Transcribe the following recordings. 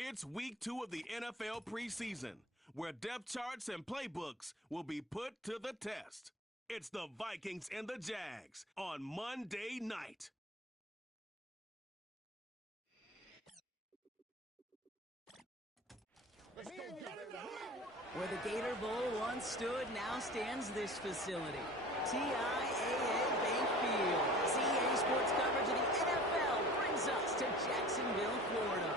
It's week 2 of the NFL preseason, where depth charts and playbooks will be put to the test. It's the Vikings and the Jags on Monday night. Where the Gator Bowl once stood, now stands this facility. TIAA Bank Field. CAA Sports coverage of the NFL brings us to Jacksonville, Florida.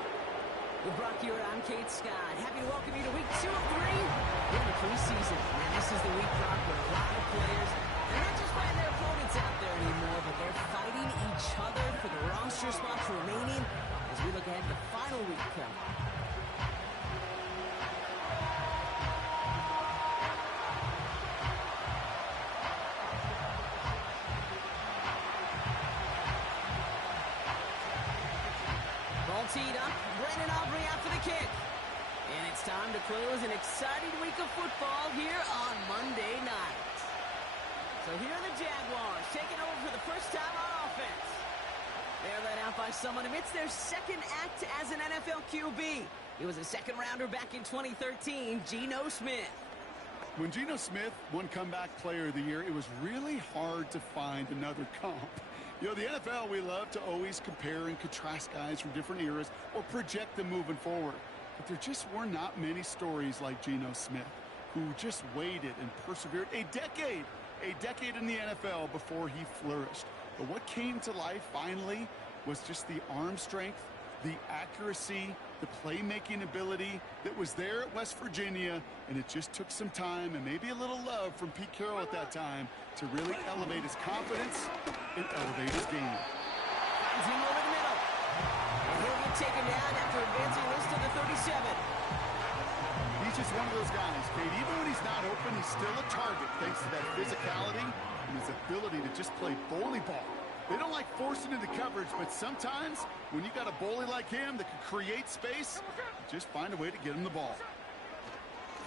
With Brock here, I'm Kate Scott. Happy to welcome you to week 2 of 3 in the preseason. And this is the week, Brock, where a lot of players, they're not just fighting their opponents out there anymore, but they're fighting each other for the roster spots remaining as we look ahead to the final week. Teed up, Brandon Aubrey out for the kick. And it's time to close an exciting week of football here on Monday night. So here are the Jaguars taking over for the first time on offense. They're led out by someone amidst their second act as an NFL QB. He was a second rounder back in 2013, Geno Smith. When Geno Smith won Comeback Player of the Year, it was really hard to find another comp. You know, the NFL, we love to always compare and contrast guys from different eras or project them moving forward. But there just were not many stories like Geno Smith, who just waited and persevered a decade in the NFL before he flourished. But what came to life finally was just the arm strength, the accuracy, the playmaking ability that was there at West Virginia, and it just took some time and maybe a little love from Pete Carroll at that time to really elevate his confidence and elevate his game. Finds him over the middle. And he'll get taken down after advancing this to the 37. He's just one of those guys, Kate. Even when he's not open, he's still a target thanks to that physicality and his ability to just play bully ball. They don't like forcing into coverage, but sometimes when you got a bully like him that can create space, just find a way to get him the ball.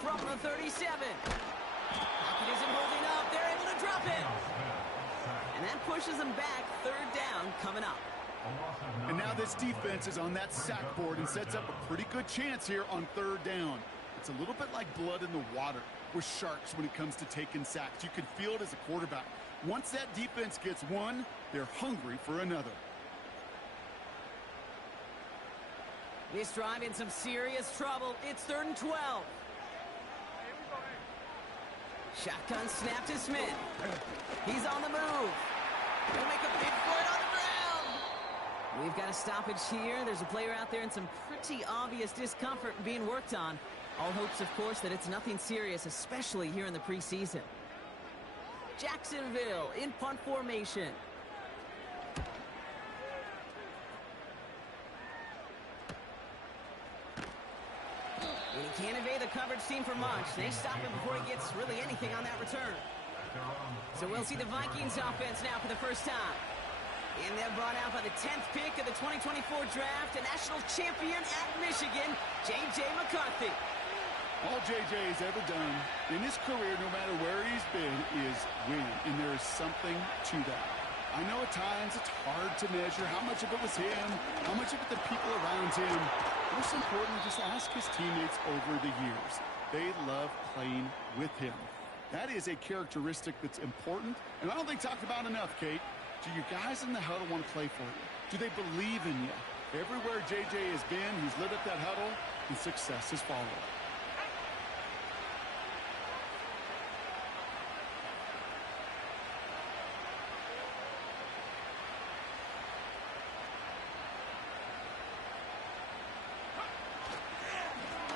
From the 37. Pocket isn't holding up. They're able to drop it. And that pushes them back. Third down coming up. And now this defense is on that sack board and sets up a pretty good chance here on third down. It's a little bit like blood in the water with sharks when it comes to taking sacks. You can feel it as a quarterback. Once that defense gets one, they're hungry for another. This drive in some serious trouble. It's 3rd and 12. Shotgun snap to Smith. He's on the move. He'll make a big play on the ground. We've got a stoppage here. There's a player out there in some pretty obvious discomfort being worked on. All hopes, of course, that it's nothing serious, especially here in the preseason. Jacksonville in punt formation. And he can't evade the coverage team for much. They stop him before he gets really anything on that return. So we'll see the Vikings offense now for the first time. And they're brought out by the 10th pick of the 2024 draft, a national champion at Michigan, J.J. McCarthy. All J.J. has ever done in his career, no matter where he's been, is win. And there is something to that. I know at times it's hard to measure how much of it was him, how much of it the people around him. Most important, just ask his teammates over the years. They love playing with him. That is a characteristic that's important, and I don't think talked about enough, Kate. Do you guys in the huddle want to play for you? Do they believe in you? Everywhere J.J. has been, he's lit up that huddle, and success has followed.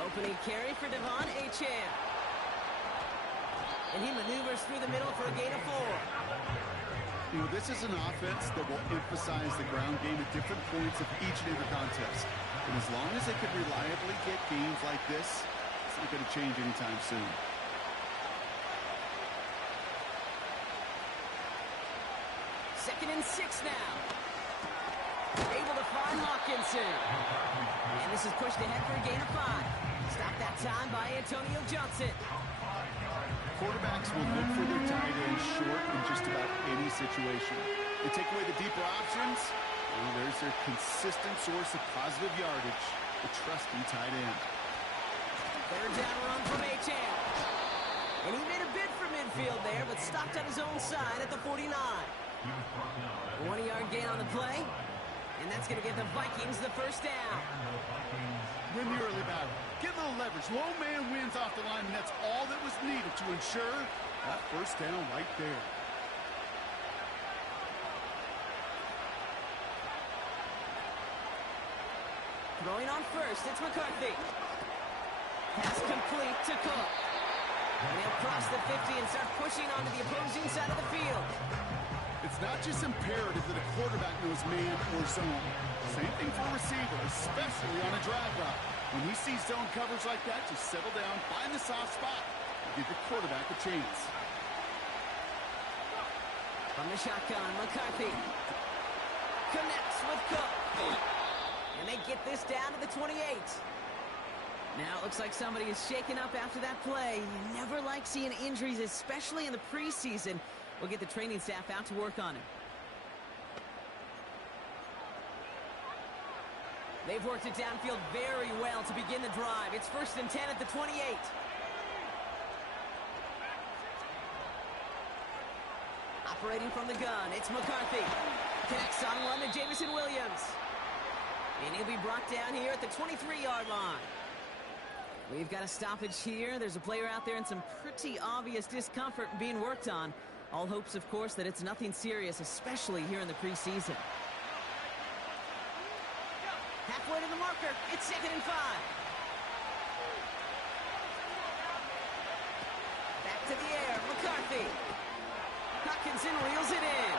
Opening carry for Devon Achane. And he maneuvers through the middle for a gain of 4. You know, this is an offense that will emphasize the ground game at different points of each and every contest. And as long as they can reliably get games like this, it's not going to change anytime soon. Second and 6 now. Able to find Hawkinson. And this is pushed ahead for a gain of 5. Stopped that time by Antonio Johnson. Quarterbacks will look for their tight end short in just about any situation. They take away the deeper options, and there's their consistent source of positive yardage. the trusty tight end. Third down run from Achane. And he made a bid for midfield there, but stopped on his own side at the 49. 20-yard gain on the play. And that's going to give the Vikings the first down. Win the early battle. Get a little leverage. Low man wins off the line, and that's all that was needed to ensure that first down right there. Throwing on first, it's McCarthy. Pass complete to Cook. And he'll cross the 50 and start pushing onto the opposing side of the field. It's not just imperative that a quarterback knows man or zone. Same thing for a receiver, especially on a drive route. When he sees zone coverage like that, just settle down, find the soft spot, and give the quarterback a chance. From the shotgun, McCarthy connects with Cook. And they get this down to the 28. Now it looks like somebody is shaken up after that play. You never like seeing injuries, especially in the preseason. We'll get the training staff out to work on him. They've worked it downfield very well to begin the drive. It's 1st and 10 at the 28. Operating from the gun, it's McCarthy. Connects on one to Jamison Williams. And he'll be brought down here at the 23-yard line. We've got a stoppage here. There's a player out there in some pretty obvious discomfort being worked on. All hopes, of course, that it's nothing serious, especially here in the preseason. Halfway to the marker. It's 2nd and 5. Back to the air. McCarthy. Hutchinson reels it in.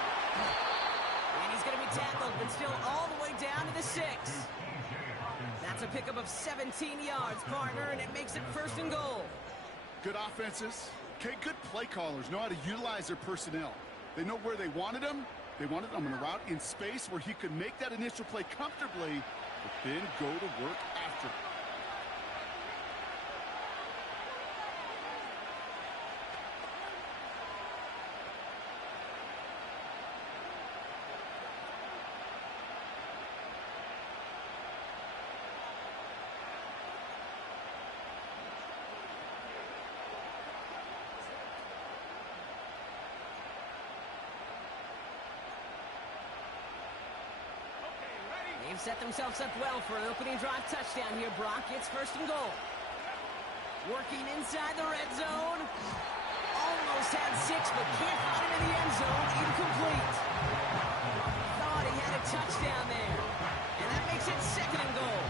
And he's going to be tackled, but still all the way down to the 6. That's a pickup of 17 yards, partner, and it makes it 1st and goal. Good offenses. Okay, good play callers know how to utilize their personnel. They know where they wanted them. They wanted them in a route in space where he could make that initial play comfortably, but then go to work after. They've set themselves up well for an opening drive touchdown here, Brock. It's 1st and goal. Working inside the red zone. Almost had 6, but can't find him in the end zone. Incomplete. Thought he had a touchdown there. And that makes it 2nd and goal.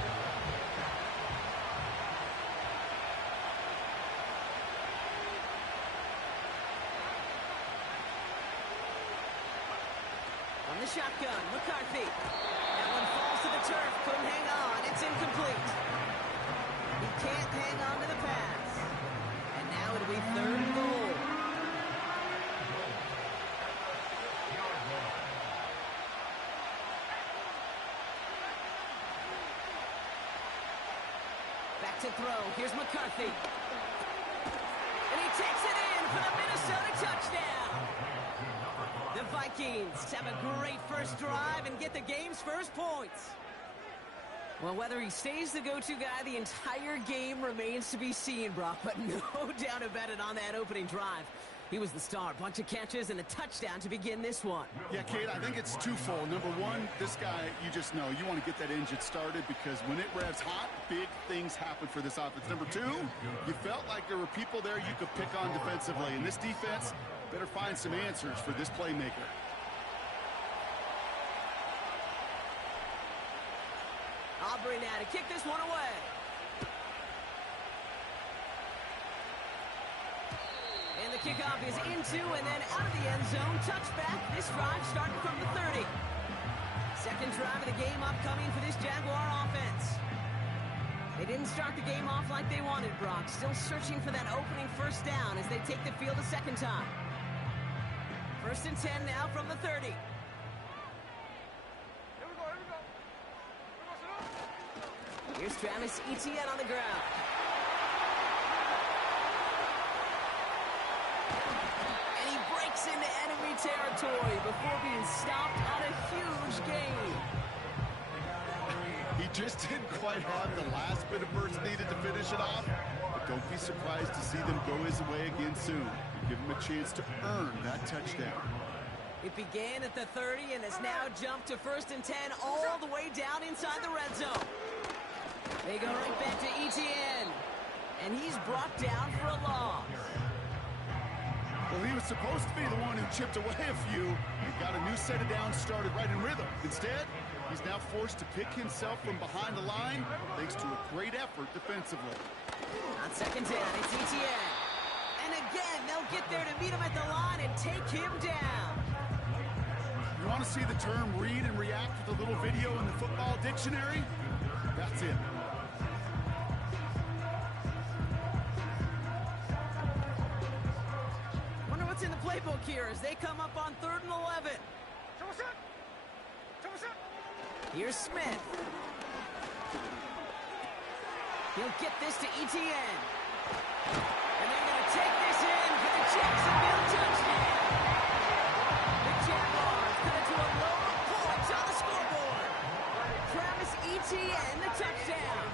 On the shotgun, McCarthy. That one falls to the turf. Couldn't hang on. It's incomplete. He can't hang on to the pass. And now it'll be 3rd and goal. Back to throw. Here's McCarthy. And he takes it in for the Minnesota touchdown. The Vikings have a great first drive and get the game's first points. Well, whether he stays the go-to guy the entire game remains to be seen, Brock, but no doubt about it on that opening drive. He was the star. Bunch of catches and a touchdown to begin this one. Yeah, Kate, I think it's twofold. Number one, this guy, you just know, you want to get that engine started because when it revs hot, big things happen for this offense. Number two, you felt like there were people there you could pick on defensively. And this defense better find some answers for this playmaker. Aubrey now to kick this one away. And the kickoff is into and then out of the end zone. Touchback. This drive starting from the 30. Second drive of the game upcoming for this Jaguar offense. They didn't start the game off like they wanted, Brock. Still searching for that opening first down as they take the field a second time. 1st and 10 now from the 30. Here's Travis Etienne on the ground. And he breaks into enemy territory before being stopped on a huge gain. He Just didn't quite have the last bit of burst needed to finish it off. But don't be surprised to see them go his way again soon. Give him a chance to earn that touchdown. It began at the 30 and has now jumped to 1st and 10 all the way down inside the red zone. They go right back to Etienne. And he's brought down for a loss. Well, he was supposed to be the one who chipped away a few. He got a new set of downs started right in rhythm. Instead, he's now forced to pick himself from behind the line thanks to a great effort defensively. On 2nd down, it's Etienne. And again, they'll get there to meet him at the line and take him down. You want to see the term read and react with a little video in the football dictionary? That's it. Wonder what's in the playbook here as they come up on 3rd and 11. Here's Smith. He'll get this to Etienne. And they're going to take this in for the Jacksonville touchdown. The Jaguars cut it to a low of points on the scoreboard. Travis Etienne, the touchdown.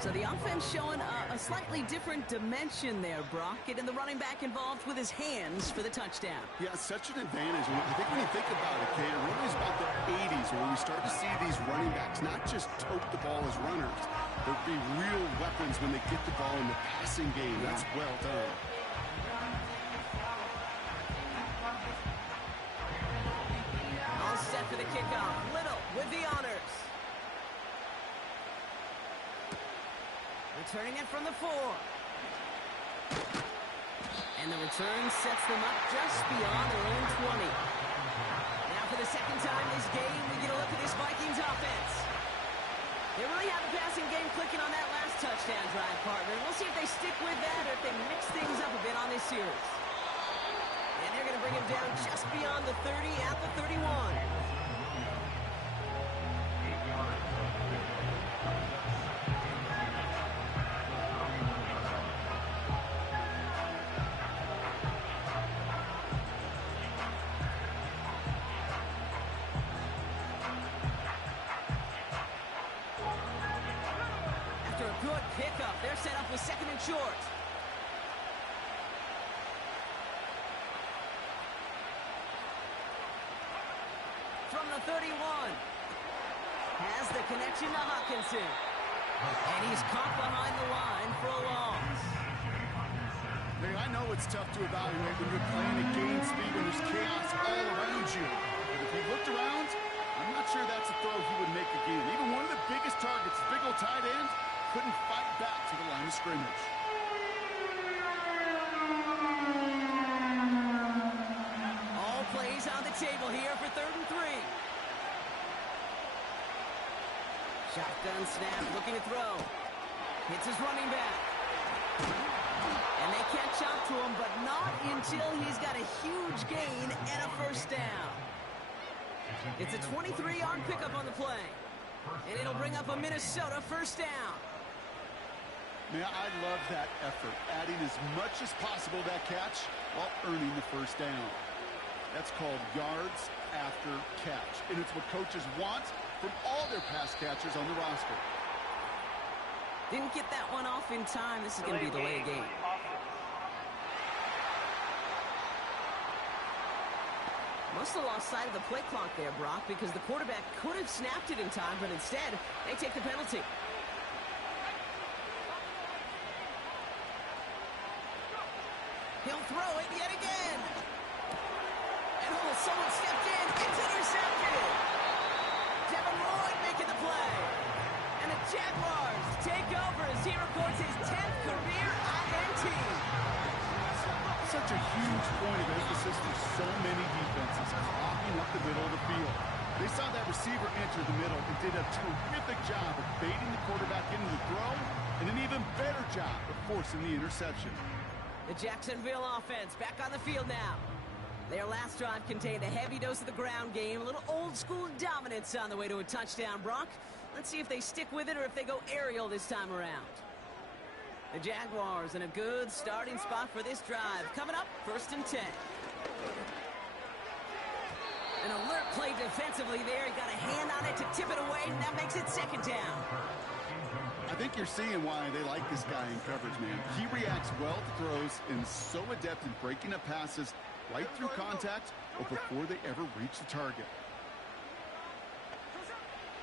So the offense showing a slightly different dimension there, Brock. Getting the running back involved with his hands for the touchdown. Yeah, such an advantage. I think when you think about it, Kay, it really is about the 80s where we start to see these running backs not just tote the ball as runners. There'll be real weapons when they get the ball in the passing game. Yeah. That's well done. All set for the kickoff. Little with the honors. Returning it from the 4. And the return sets them up just beyond their own 20. Now for the second time this game, we get a look at this Vikings offense. They really have the passing game clicking on that last touchdown drive, partner. We'll see if they stick with that or if they mix things up a bit on this series. And they're going to bring him down just beyond the 30 at the 31. Good pickup. They're set up with 2nd and short. From the 31. Has the connection to Hawkinson. And he's caught behind the line for a loss. Hey, I know it's tough to evaluate when you're playing at game speed when there's chaos all around you. But if he looked around, I'm not sure that's a throw he would make again. Even one of the biggest targets, big old tight end, couldn't fight back to the line of scrimmage. All plays on the table here for 3rd and 3. Shotgun snap, looking to throw. Hits his running back. And they catch up to him, but not until he's got a huge gain and a 1st down. It's a 23-yard pickup on the play. And it'll bring up a Minnesota 1st down. Man, I love that effort, adding as much as possible to that catch while earning the 1st down. That's called yards after catch, and it's what coaches want from all their pass catchers on the roster. Didn't get that one off in time. This is going to be the delay of game. Must have lost sight of the play clock there, Brock, because the quarterback could have snapped it in time, but instead, they take the penalty. He'll throw it yet again. And someone stepped in. It's intercepted. Devin Lloyd making the play. And the Jaguars take over as he records his 10th career INT. Such a huge point of emphasis for so many defenses, clogging up the middle of the field. They saw that receiver enter the middle and did a terrific job of baiting the quarterback into the throw, and an even better job of forcing the interception. The Jacksonville offense back on the field now. Their last drive contained a heavy dose of the ground game, a little old-school dominance on the way to a touchdown, Brock. Let's see if they stick with it or if they go aerial this time around. The Jaguars in a good starting spot for this drive. Coming up, 1st and 10. An alert play defensively there. He got a hand on it to tip it away, and that makes it second down. I think you're seeing why they like this guy in coverage, man. He reacts well to throws and is so adept in breaking up passes right through contact or before they ever reach the target.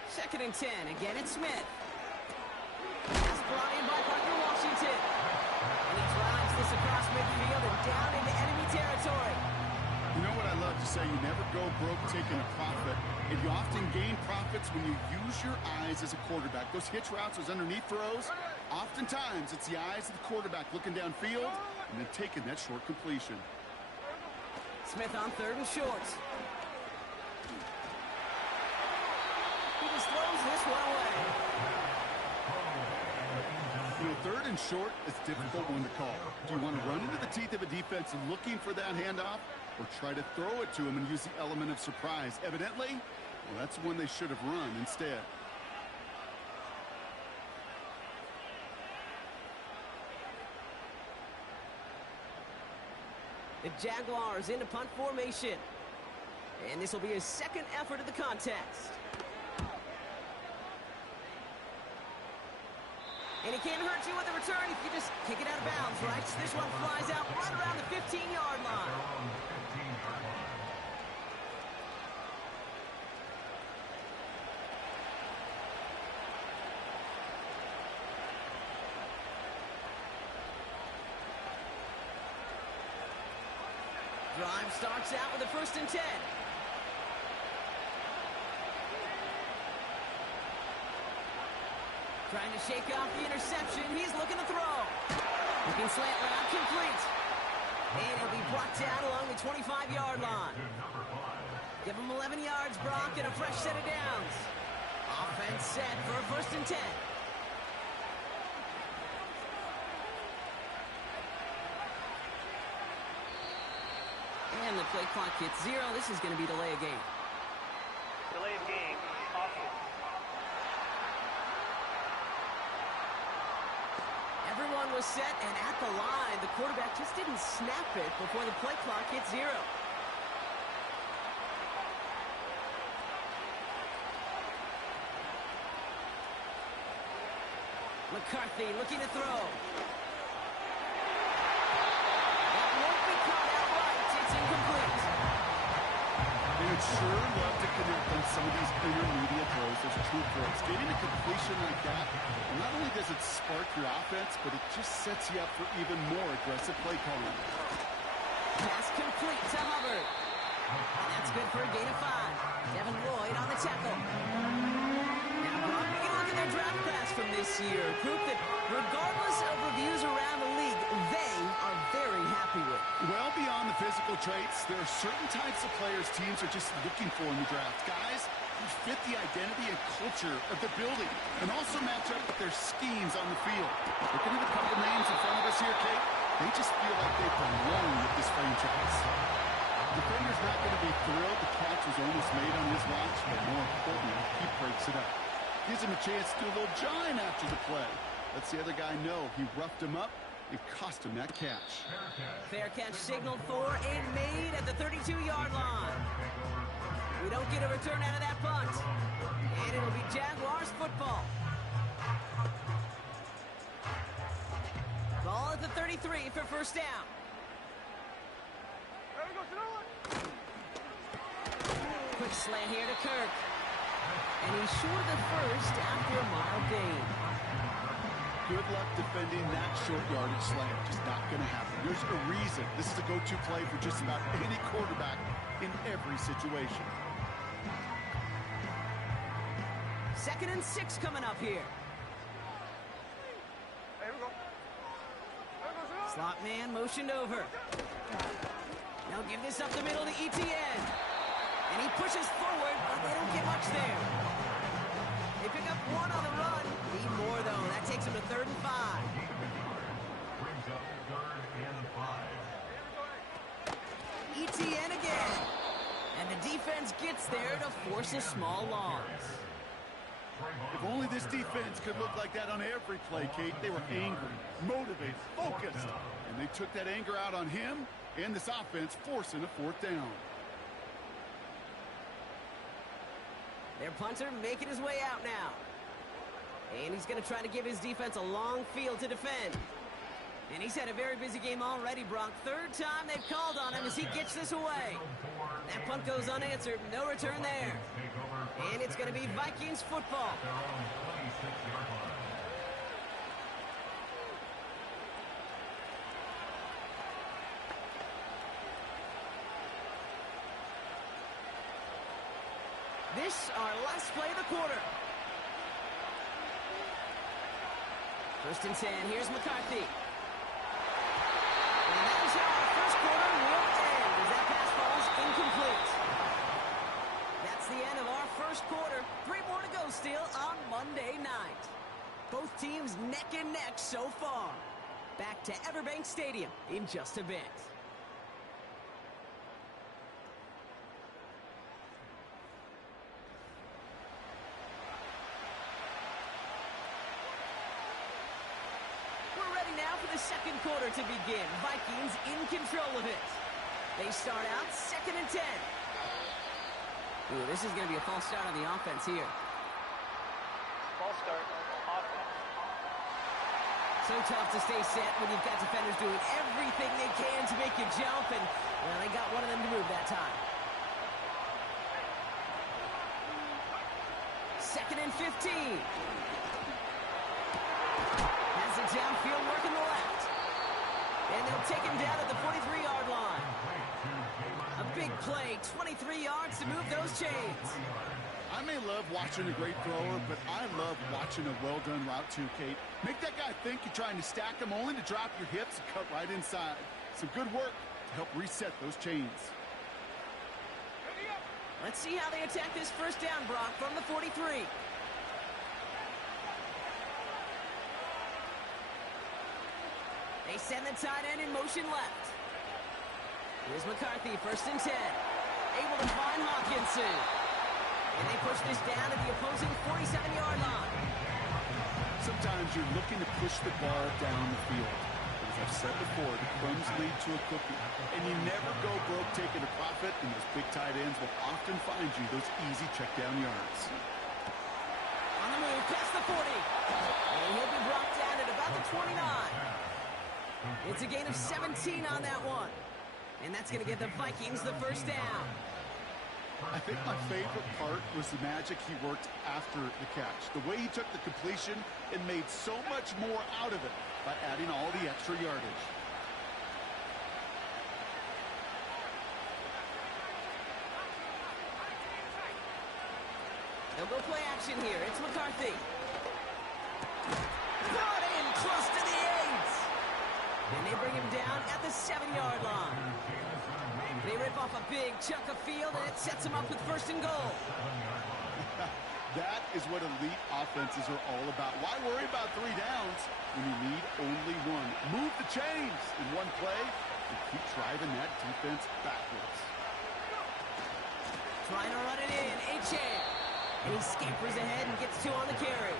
Second and 10. Again, it's Smith. Pass brought in by Parker Washington. And he drives this across midfield and down into enemy territory. You know what I love to say? You never go broke taking a profit, and you often gain profits when you use your eyes as a quarterback. Those hitch routes, those underneath throws, oftentimes it's the eyes of the quarterback looking downfield and then taking that short completion. Smith on third and short. He just throws this one away. You know, third and short is a difficult one to call. Do you want to run into the teeth of a defense looking for that handoff, or try to throw it to him and use the element of surprise? Evidently, well, that's one they should have run instead. The Jaguars into punt formation. And this will be his second effort of the contest. And he can't hurt you with a return if you just kick it out of bounds, right? This one flies out right around the 15-yard line. Drive starts out with a 1st and 10. Trying to shake off the interception. He's looking to throw. Looking slant route, complete. And he'll be brought down along the 25-yard line. Give him 11 yards, Brock, and a fresh set of downs. Offense set for a 1st and 10. And the play clock hits 0. This is going to be delay of game. Delay of game. Awesome. Everyone was set and at the line. The quarterback just didn't snap it before the play clock hit 0. McCarthy looking to throw. That won't be caught outright. It's incomplete. They would sure love to connect on some of these intermediate throws. Those true throws. Getting a completion like that, not only does it spark your offense, but it just sets you up for even more aggressive play calling. Pass complete to Hubbard. And that's good for a gain of 5. Devin Lloyd on the tackle. Now, Brock, we can look at their draft class from this year. Proof that regardless of reviews around the league, they are very happy with. Well beyond the physical traits, there are certain types of players teams are just looking for in the draft. Guys who fit the identity and culture of the building and also match up with their schemes on the field. Looking at a couple names in front of us here, Kate, they just feel like they belong with this franchise. The defender's not going to be thrilled the catch was almost made on his watch, but more importantly, he breaks it up. Gives him a chance to do a little jawing after the play. Lets the other guy know he roughed him up. It cost him that catch. Fair catch signaled for and made at the 32-yard line. We don't get a return out of that punt. And it'll be Jaguars football. Ball at the 33 for first down. Quick slant here to Kirk. And he's short of the first after a mild gain. Good luck defending that short yardage slant. Just not going to happen. There's a reason. This is a go-to play for just about any quarterback in every situation. 2nd and 6 coming up here. Slot man motioned over. Now give this up the middle to Etienne. And he pushes forward, but they don't get much there. They pick up 1 on the run. Need more, though. That takes him to 3rd and 5. Brings up 3rd and 5. Etienne again. And the defense gets there to force a small loss. If only this defense could look like that on every play, Kate. They were angry, motivated, focused. And they took that anger out on him and this offense, forcing a 4th down. Their punter making his way out now. And he's going to try to give his defense a long field to defend. And he's had a very busy game already, Brock. Third time they've called on him as he gets this away. That punt goes unanswered. No return there. And it's going to be Vikings football. This our last play of the quarter. First and 10. Here's McCarthy. And that is how our first quarter will end as that pass falls incomplete. That's the end of our first quarter. 3 more to go still on Monday night. Both teams neck and neck so far. Back to Everbank Stadium in just a bit. Now for the second quarter to begin. Vikings in control of it. They start out 2nd and 10. Ooh, this is going to be a false start on the offense here. False start, offense. So tough to stay set when you've got defenders doing everything they can to make you jump, and, well, they got one of them to move that time. 2nd and 15. Downfield working the left. And they'll take him down at the 43-yard line. A big play, 23 yards to move those chains. I may love watching a great thrower, but I love watching a well-done route too, Kate. Make that guy think you're trying to stack him only to drop your hips and cut right inside. Some good work to help reset those chains. Let's see how they attack this first down, Brock, from the 43. They send the tight end in motion left. Here's McCarthy, 1st and 10. Able to find Hawkinson. And they push this down to the opposing 47-yard line. Sometimes you're looking to push the ball down the field. As I've said before, the crumbs lead to a cookie. And you never go broke taking a profit, and those big tight ends will often find you those easy check down yards. On the move, past the 40. And he'll be brought down at about the 29. It's a gain of 17 on that one. And that's going to give the Vikings the first down. I think my favorite part was the magic he worked after the catch. The way he took the completion and made so much more out of it by adding all the extra yardage. They'll go play action here. It's McCarthy. Brought in close to the 8. And they bring him down at the 7-yard line. They rip off a big chunk of field, and it sets them up with 1st and goal. That is what elite offenses are all about. Why worry about 3 downs when you need only 1? Move the chains in one play and keep driving that defense backwards. Trying to run it in, Achane. And he scampers ahead and gets 2 on the carry.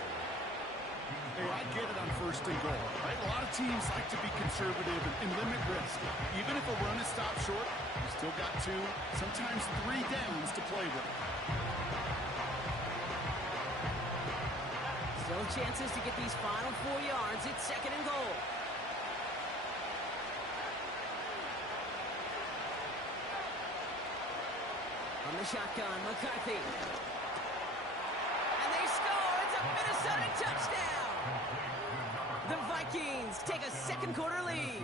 Hey, I get it on 1st and goal, right? A lot of teams like to be conservative and limit risk. Even if a run is stopped short, you still got 2, sometimes 3 downs to play with. Still chances to get these final 4 yards. It's 2nd and goal. On the shotgun, McCarthy. And they score. It's a Minnesota touchdown. The Vikings take a 2nd quarter lead.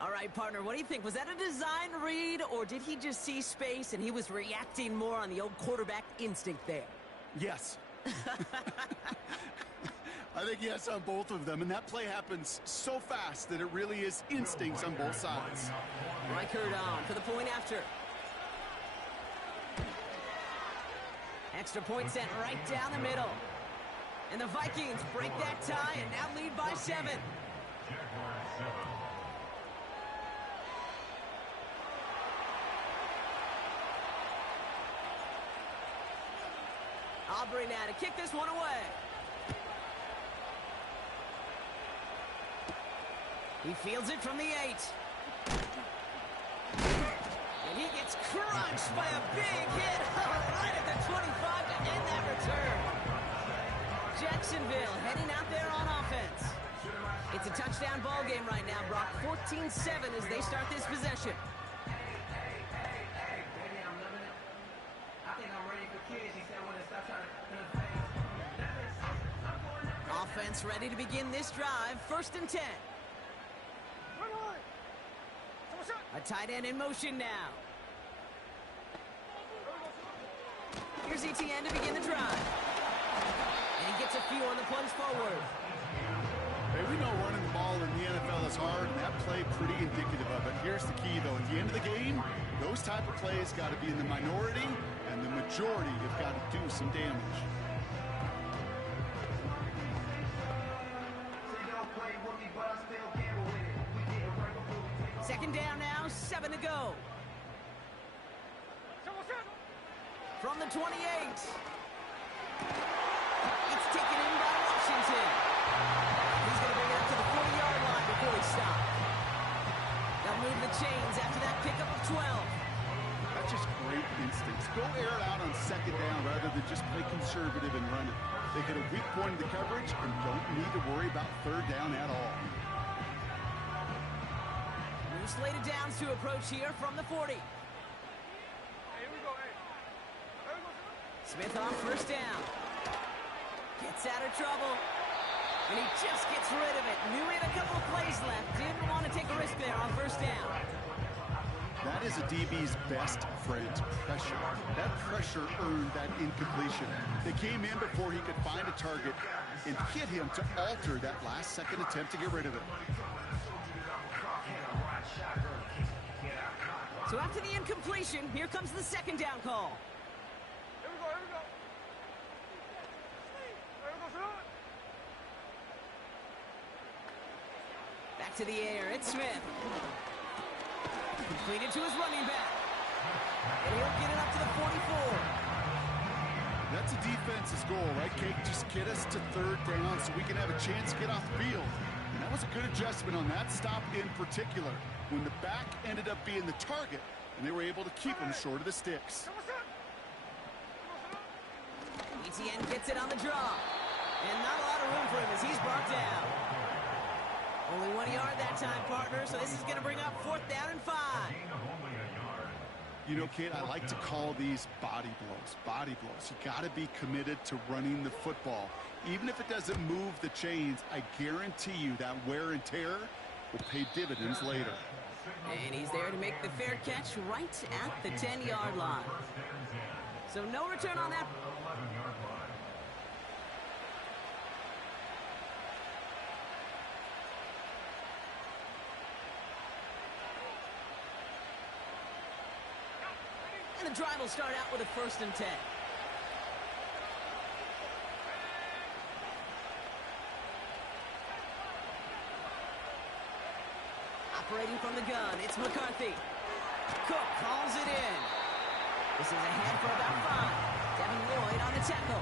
All right, partner, what do you think? Was that a design read, or did he just see space and he was reacting more on the old quarterback instinct there? Yes. I think yes on both of them, and that play happens so fast that it really is instincts on both sides. Reichert on for the point after. Extra point sent right down the middle. And the Vikings break that tie and now lead by 7. Aubrey now to kick this one away. He fields it from the 8. And he gets gets crunched by a big hit right at the 25 to end that return. Jacksonville heading out there on offense. It's a touchdown ball game right now, Brock. 14-7 as they start this possession. Offense ready to begin this drive. 1st and 10. A tight end in motion now. Here's ETN to begin the drive. And he gets a few on the plunge forward. Hey, we know running the ball in the NFL is hard, and that play pretty indicative of it. Here's the key, though. At the end of the game, those type of plays got to be in the minority, and the majority have got to do some damage. Second down now, 7 to go. From the 28. It's taken in by Washington. He's going to bring it up to the 40-yard line before he stops. They'll move the chains after that pickup of 12. That's just great instincts. Go air it out on 2nd down rather than just play conservative and run it. They hit a weak point in the coverage and don't need to worry about 3rd down at all. New slated downs to approach here from the 40. Smith on 1st down. Gets out of trouble. And he just gets rid of it. Knew he had a couple of plays left. Didn't want to take a risk there on 1st down. That is a DB's best friend, pressure. That pressure earned that incompletion. They came in before he could find a target and hit him to alter that last-second attempt to get rid of it. So after the incompletion, here comes the 2nd down call. Back to the air, it's Smith. Completed to his running back. And he'll get it up to the 44. That's a defense's goal, right, Kate? Just get us to 3rd down so we can have a chance to get off the field. And that was a good adjustment on that stop in particular, when the back ended up being the target, and they were able to keep him short of the sticks. ETN gets it on the draw. And not a lot of room for him as he's brought down. Only 1 yard that time, partner, so this is going to bring up 4th down and 5. You know, Kate, I like to call these body blows. Body blows. You got to be committed to running the football. Even if it doesn't move the chains, I guarantee you that wear and tear will pay dividends later. And he's there to make the fair catch right at the 10-yard line. So no return on that. And the drive will start out with a 1st and 10. Operating from the gun, it's McCarthy. Cook calls it in. This is ahead for about 5. Devin Lloyd on the tackle.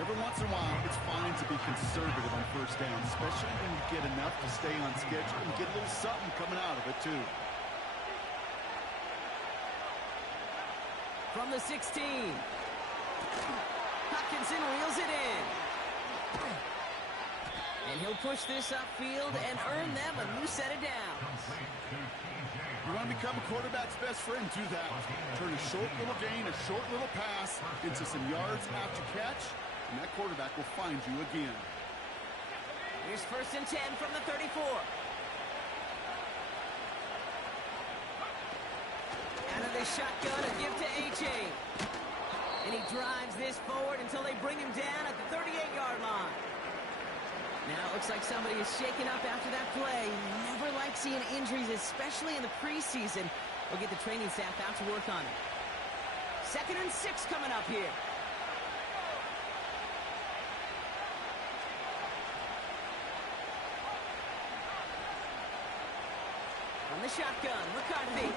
Every once in a while, it's fine to be conservative on 1st down, especially when you get enough to stay on schedule and get a little something coming out of it, too. From the 16. Hopkinson reels it in. And he'll push this upfield and earn them a new set of downs. You want to become a quarterback's best friend, do that. Turn a short little gain, a short little pass into some yards after catch, and that quarterback will find you again. Here's 1st and 10 from the 34. Out of the shotgun, a give to A-Chain. And he drives this forward until they bring him down at the 38-yard line. Now it looks like somebody is shaken up after that play. Never like seeing injuries, especially in the preseason. We'll get the training staff out to work on it. 2nd and 6 coming up here. From the shotgun, McCarthy.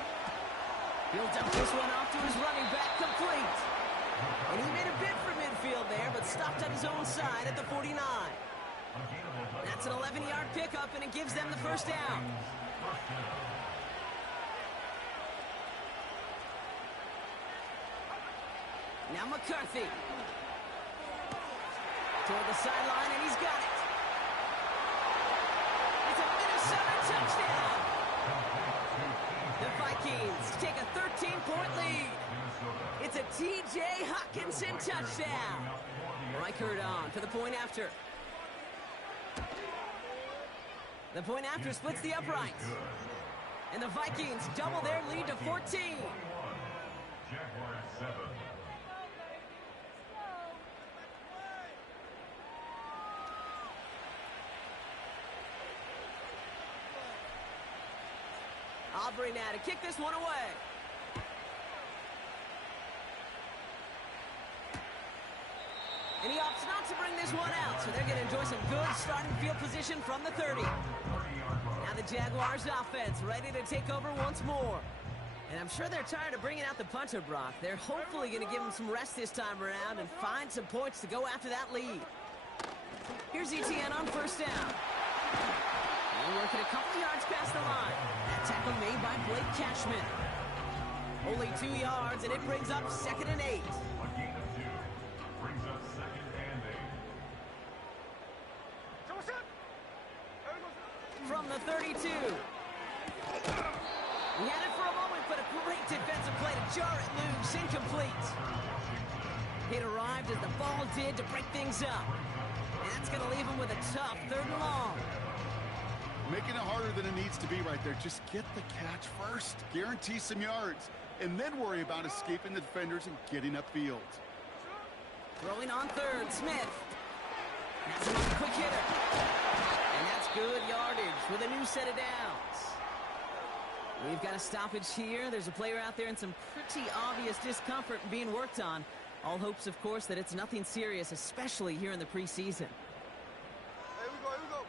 He'll dump this one off to his running back, complete. And he made a bid for midfield there, but stopped on his own side at the 49. That's an 11-yard pickup, and it gives them the 1st down. Now McCarthy. Toward the sideline, and he's got it. It's a Minnesota touchdown. The Vikings take a 13-point lead. It's a T.J. Hockenson touchdown. Reichert on for the point after. The point after splits the uprights. And the Vikings double their lead to 14. Jaguars 7. Aubrey now to kick this one away. And he opts not to bring this one out, so they're going to enjoy some good starting field position from the 30. Now the Jaguars offense ready to take over once more. And I'm sure they're tired of bringing out the punter, Brock. They're hopefully going to give him some rest this time around and find some points to go after that lead. Here's ETN on first down. And working a couple yards past the line. That tackle made by Blake Cashman. Only 2 yards, and it brings up 2nd and 8. A gain of 2 brings up 2nd and 8. From the 32. He had it for a moment, but a great defensive play to jar it loose. Incomplete. It arrived as the ball did to break things up. And that's going to leave him with a tough 3rd and long. Making it harder than it needs to be right there. Just get the catch first. Guarantee some yards. And then worry about escaping the defenders and getting upfield. Throwing on 3rd, Smith. That's another quick hitter. And that's good yardage with a new set of downs. We've got a stoppage here. There's a player out there in some pretty obvious discomfort being worked on. All hopes, of course, that it's nothing serious, especially here in the preseason. Here we go.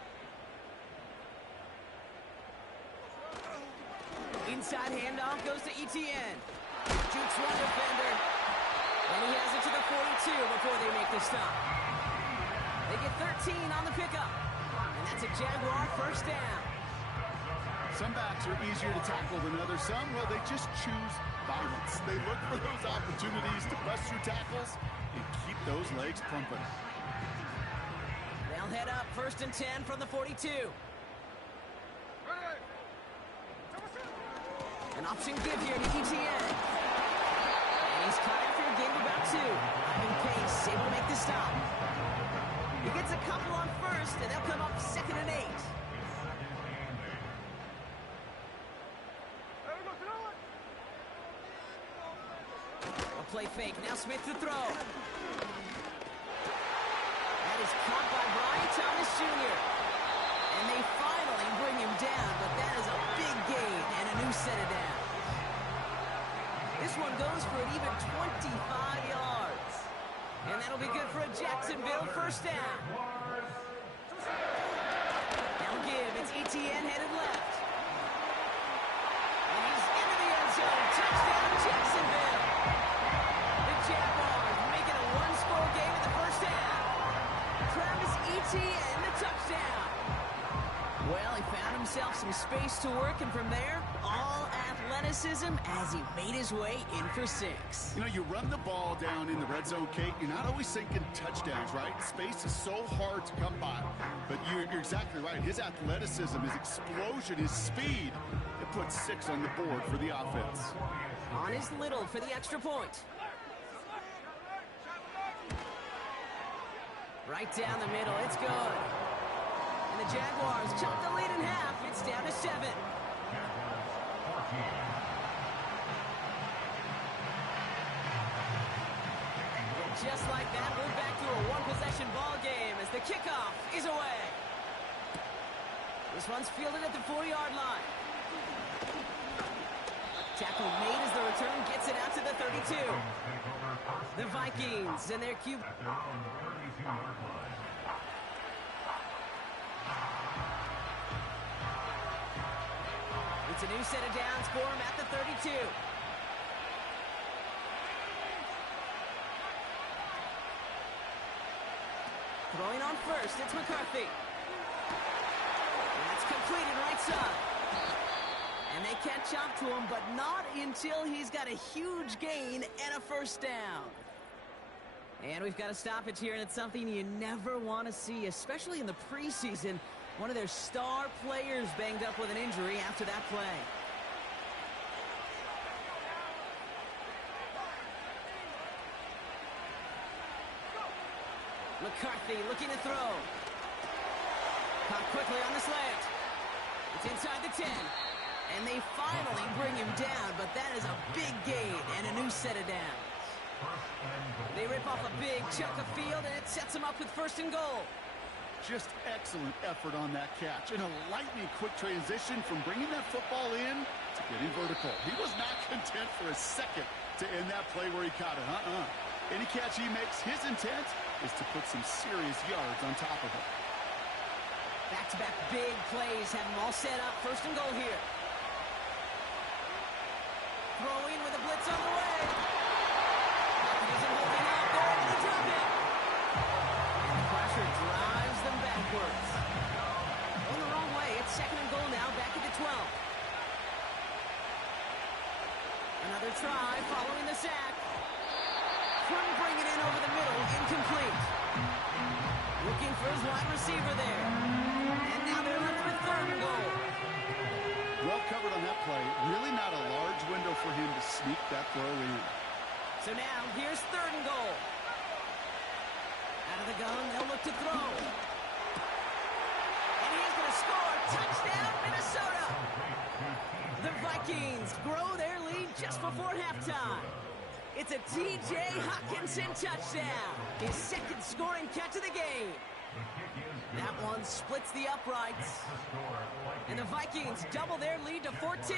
Inside handoff goes to ETN. Jukes one defender. And he has it to the 42 before they make the stop. They get 13 on the pickup. And that's a Jaguar first down. Some backs are easier to tackle than others. Some, well, they just choose violence. They look for those opportunities to bust through tackles and keep those legs pumping. They'll head up 1st and 10 from the 42. An option give here to ETN. And he's caught after a gain of about 2. Ivan Pace able to make the stop. He gets a couple on 1st, and they'll come up 2nd and 8. A play fake. Now Smith to throw. That is caught by Brian Thomas Jr. And they finally bring him down, but that is a big gain and a new set of downs. This one goes for an even 25 yards. And that'll be good for a Jacksonville first down. Now give. It's ETN headed left. And he's into the end zone. Touchdown, Jacksonville. The Jaguars make it a one-score game in the first half. Travis Etienne, the touchdown. Well, he found himself some space to work, and from there, all athleticism as he made his way in for 6. You know, you run the ball down in the red zone, Kate, you're not always thinking touchdowns, right? Space is so hard to come by. But you're exactly right. His athleticism, his explosion, his speed, it puts 6 on the board for the offense. On his Little for the extra point. Right down the middle, it's good. And the Jaguars chop the lead in half. It's down to 7. Just like that, we're back to a one-possession ball game as the kickoff is away. This one's fielded at the 4-yard line. Tackle made as the return gets it out to the 32. The Vikings and their QB. It's a new set of downs for him at the 32. Throwing on 1st, it's McCarthy. And that's completed right side. And they catch up to him, but not until he's got a huge gain and a first down. And we've got a stoppage here, and it's something you never want to see, especially in the preseason. One of their star players banged up with an injury after that play. McCarthy looking to throw. Caught quickly on the slant. It's inside the 10. And they finally bring him down, but that is a big gain and a new set of downs. They rip off a big chunk of field, and it sets them up with 1st and goal. Just excellent effort on that catch. And a lightning quick transition from bringing that football in to getting vertical. He was not content for a second to end that play where he caught it. Any catch he makes, his intent is to put some serious yards on top of it. Back-to-back big plays have them all set up. 1st and goal here. Throwing with a blitz on the way. Isn't holding up. They're able to drop it. And the pressure drives them backwards. Going the wrong way. It's 2nd and goal now. Back at the 12. Another try following the sack. Couldn't bring it in over the middle. Incomplete. Looking for his wide receiver there. And now they're left with 3rd and goal. Well covered on that play. Really not a large window for him to sneak that throw in. So now here's 3rd and goal. Out of the gun, they'll look to throw. And he's going to score. Touchdown, Minnesota. The Vikings grow their lead just before halftime. It's a T.J. Hockenson touchdown. His 2nd scoring catch of the game. That one splits the uprights. And the Vikings double their lead to 14.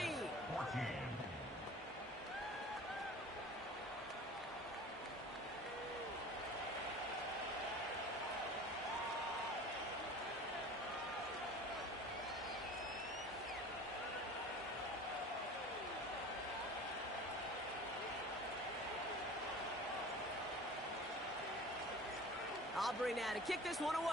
Aubrey now to kick this one away.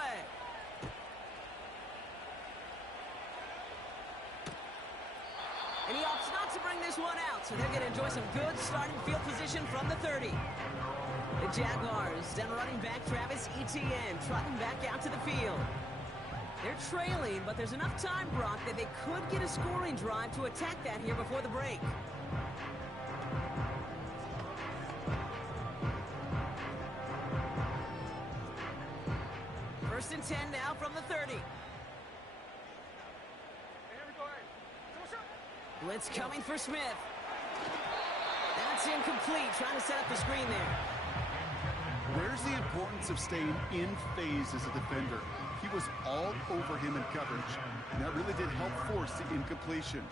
And he opts not to bring this one out, so they're going to enjoy some good starting field position from the 30. The Jaguars, then running back Travis Etienne, trotting back out to the field. They're trailing, but there's enough time, Brock, that they could get a scoring drive to attack that here before the break. First and 10 now from the 30. Blitz coming for Smith. That's incomplete, trying to set up the screen there. Where's the importance of staying in phase as a defender? He was all over him in coverage, and that really did help force the incompletion.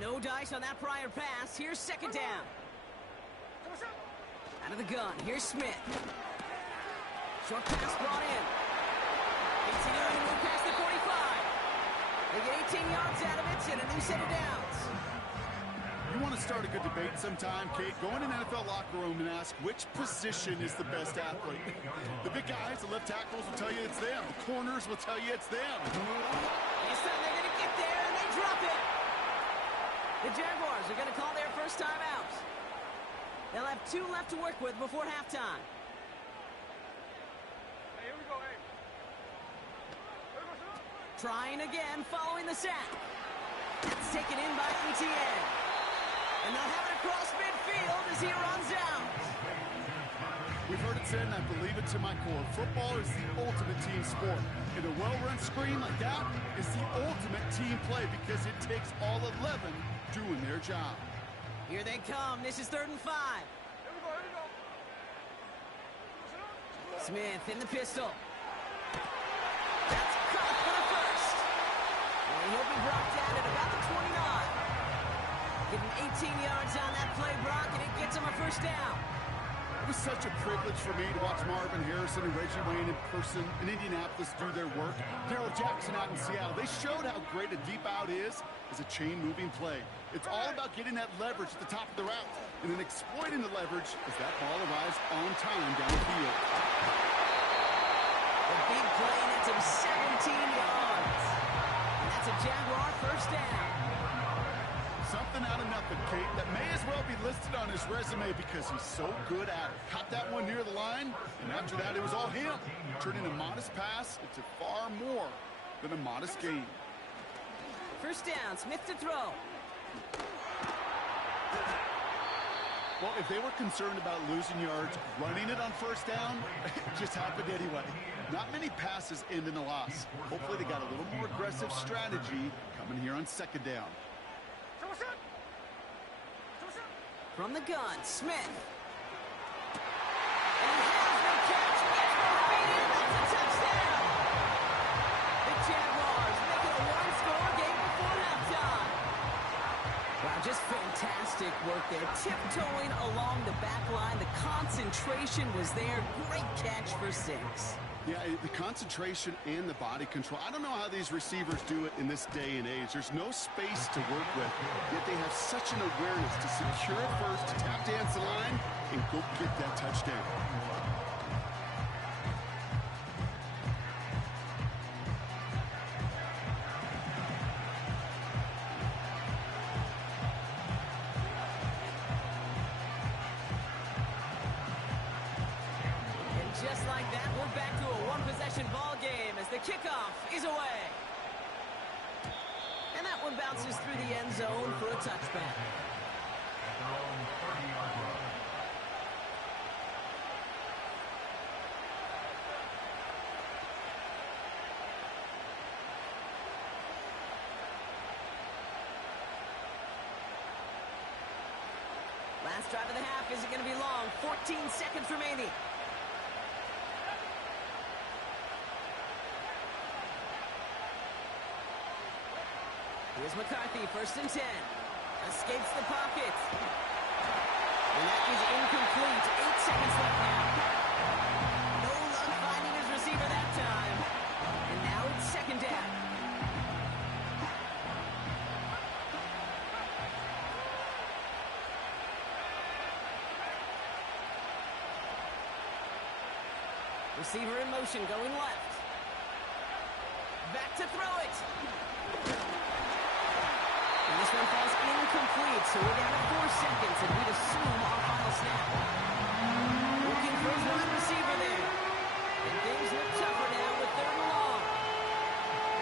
No dice on that prior pass. Here's 2nd down. Out of the gun, here's Smith. Short pass brought in. Continuing to move past the 45. They get 18 yards out of it and a new set of downs. You want to start a good debate sometime, Kate? Go in an NFL locker room and ask which position is the best athlete. The big guys, the left tackles will tell you it's them. The corners will tell you it's them. This time they're going to get there and they drop it. The Jaguars are going to call their first time out. They'll have 2 left to work with before halftime. Trying again, following the sack. That's taken in by Etienne. And they'll have it across midfield as he runs out. We've heard it said, and I believe it to my core. Football is the ultimate team sport. And a well-run screen like that is the ultimate team play because it takes all 11 doing their job. Here they come. This is 3rd and 5. Smith in the pistol. That's caught for the first. And he'll be brought down at about the 29. Getting 18 yards on that play, Brock, and it gets him a first down. It was such a privilege for me to watch Marvin Harrison and Reggie Wayne in person in Indianapolis do their work. Darrell Jackson out in Seattle. They showed how great a deep out is as a chain-moving play. It's all about getting that leverage at the top of the route and then exploiting the leverage as that ball arrives on time downfield. A big play nets him 17 yards. And that's a Jaguar first down. Something out of nothing, Kate, that may as well be listed on his resume because he's so good at it. Caught that one near the line, and after that, it was all him. Turning a modest pass into far more than a modest gain. First down, Smith to throw. Well, if they were concerned about losing yards, running it on first down, it just happened anyway. Not many passes end in a loss. Hopefully they got a little more aggressive strategy coming here on second down. From the gun, Smith. And he has the catch. Gets both feet in. That's a touchdown. The Jaguars make it a one-score game before halftime. Wow, just fantastic work there. Tiptoeing along the back line. The concentration was there. Great catch for 6. Yeah, the concentration and the body control. I don't know how these receivers do it in this day and age. There's no space to work with, yet they have such an awareness to secure first, to tap dance the line, and go get that touchdown. Just like that, we're back to a one-possession ball game as the kickoff is away. And that one bounces through the end zone for a touchback. At their own 30-yard line. Last drive of the half isn't going to be long. 14 seconds remaining. Here's McCarthy, 1st and 10. Escapes the pocket. And that is incomplete. 8 seconds left now. No luck finding his receiver that time. And now it's second down. Receiver in motion, going left. Back to throw it. And this one falls incomplete, so we're down to 4 seconds, and we'd assume our final snap. Looking for his wide receiver there. And things look tougher now with 3rd and long.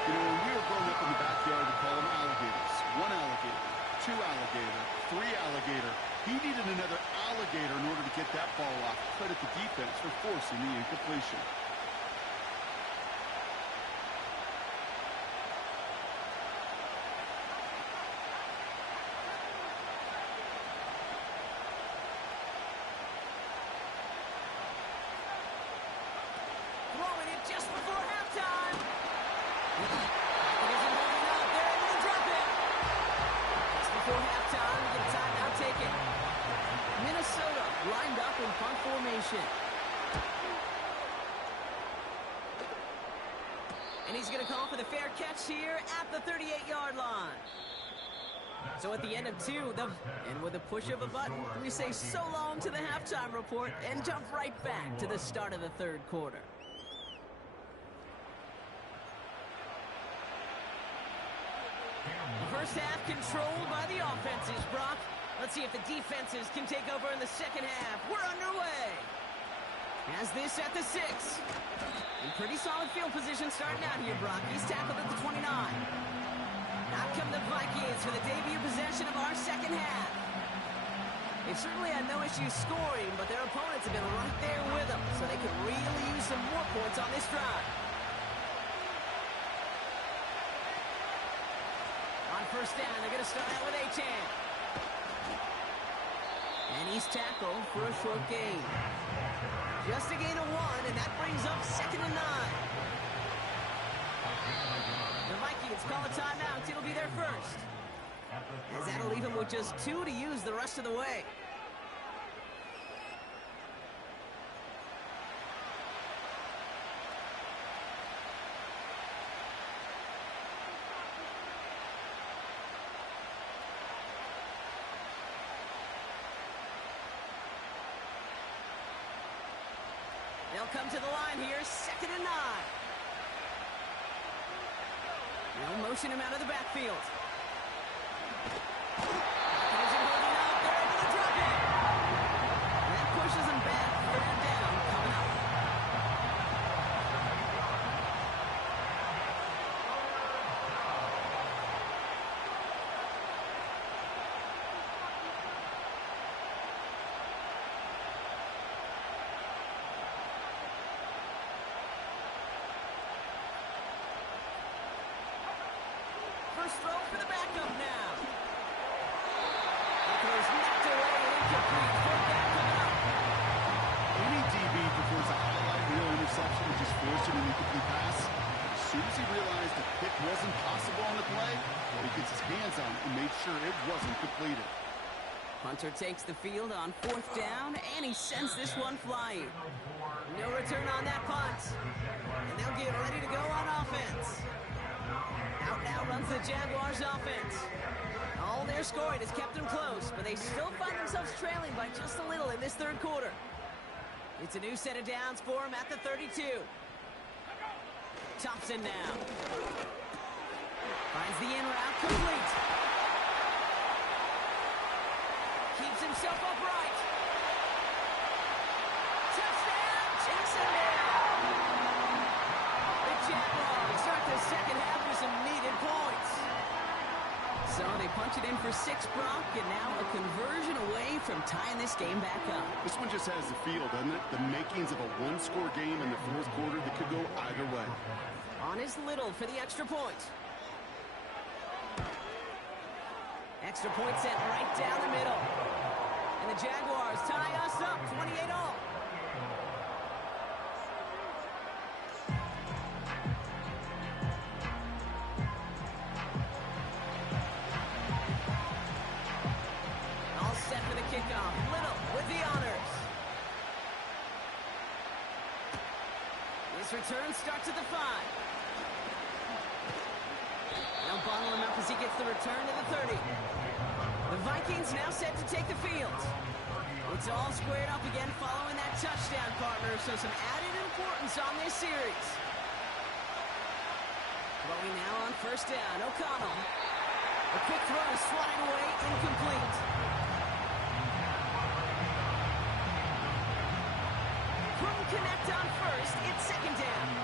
You know, when we were growing up in the backyard, we call them alligators. 1 alligator, 2 alligator, 3 alligator. He needed another alligator in order to get that ball off. Credit the defense for forcing the incompletion. Throwing it just before halftime. It isn't holding up. They're able to drop it. Just before halftime, we get a timeout taken. Minnesota lined up in punt formation. And he's going to call for the fair catch here at the 38-yard line. So at the end of 2, and with a push of a button, we say so long to the halftime report and jump right back to the start of the 3rd quarter. The first half controlled by the offenses, Brock. Let's see if the defenses can take over in the second half. We're underway. Has this at the 6. In pretty solid field position starting out here, Brock. He's tackled at the 29. Out come the Vikings for the debut possession of our second half. They've certainly had no issues scoring, but their opponents have been right there with them, so they could really use some more points on this drive. On first down, they're going to start out with Achane. And he's tackled for a short gain. Just a gain of 1, and that brings up 2nd and 9. The Vikings call a timeout. It'll be their first. As that'll leave them with just 2 to use the rest of the way. They'll come to the line here, 2nd and 9. They'll motion him out of the backfield. Isn't holding up. They're able to drop Jaguars throw for the backup now. That throws knocked away and incomplete. Fourth down coming up. Any DB prefers a highlight reel interception and just force an incomplete pass. As soon as he realized the pick wasn't possible on the play, he gets his hands on it and made sure it wasn't completed. Hunter takes the field on fourth down, and he sends this one flying. No return on that punt. And they'll get ready to go on offense. Out now runs the Jaguars offense. All their scoring has kept them close, but they still find themselves trailing by just a little in this third quarter. It's a new set of downs for him at the 32. Thompson now. Finds the in route complete. Keeps himself upright. Touchdown, Jacksonville! The Jaguars start the second half with some needed points. So they punch it in for 6, Brock, and now a conversion away from tying this game back up. This one just has the feel, doesn't it? The makings of a one-score game in the fourth quarter that could go either way. On is Little for the extra point. Extra point set right down the middle. And the Jaguars tie us up 28-all. All set for the kickoff. Little with the honors. This return starts at the 5. They'll bundle him up as he gets the return to the 30. The Vikings now set to take the field. It's all squared up again following that touchdown, partner, so some added importance on this series. Throwing now on first down, O'Connell. A quick throw swatted away, incomplete. Couldn't connect on first, it's second down.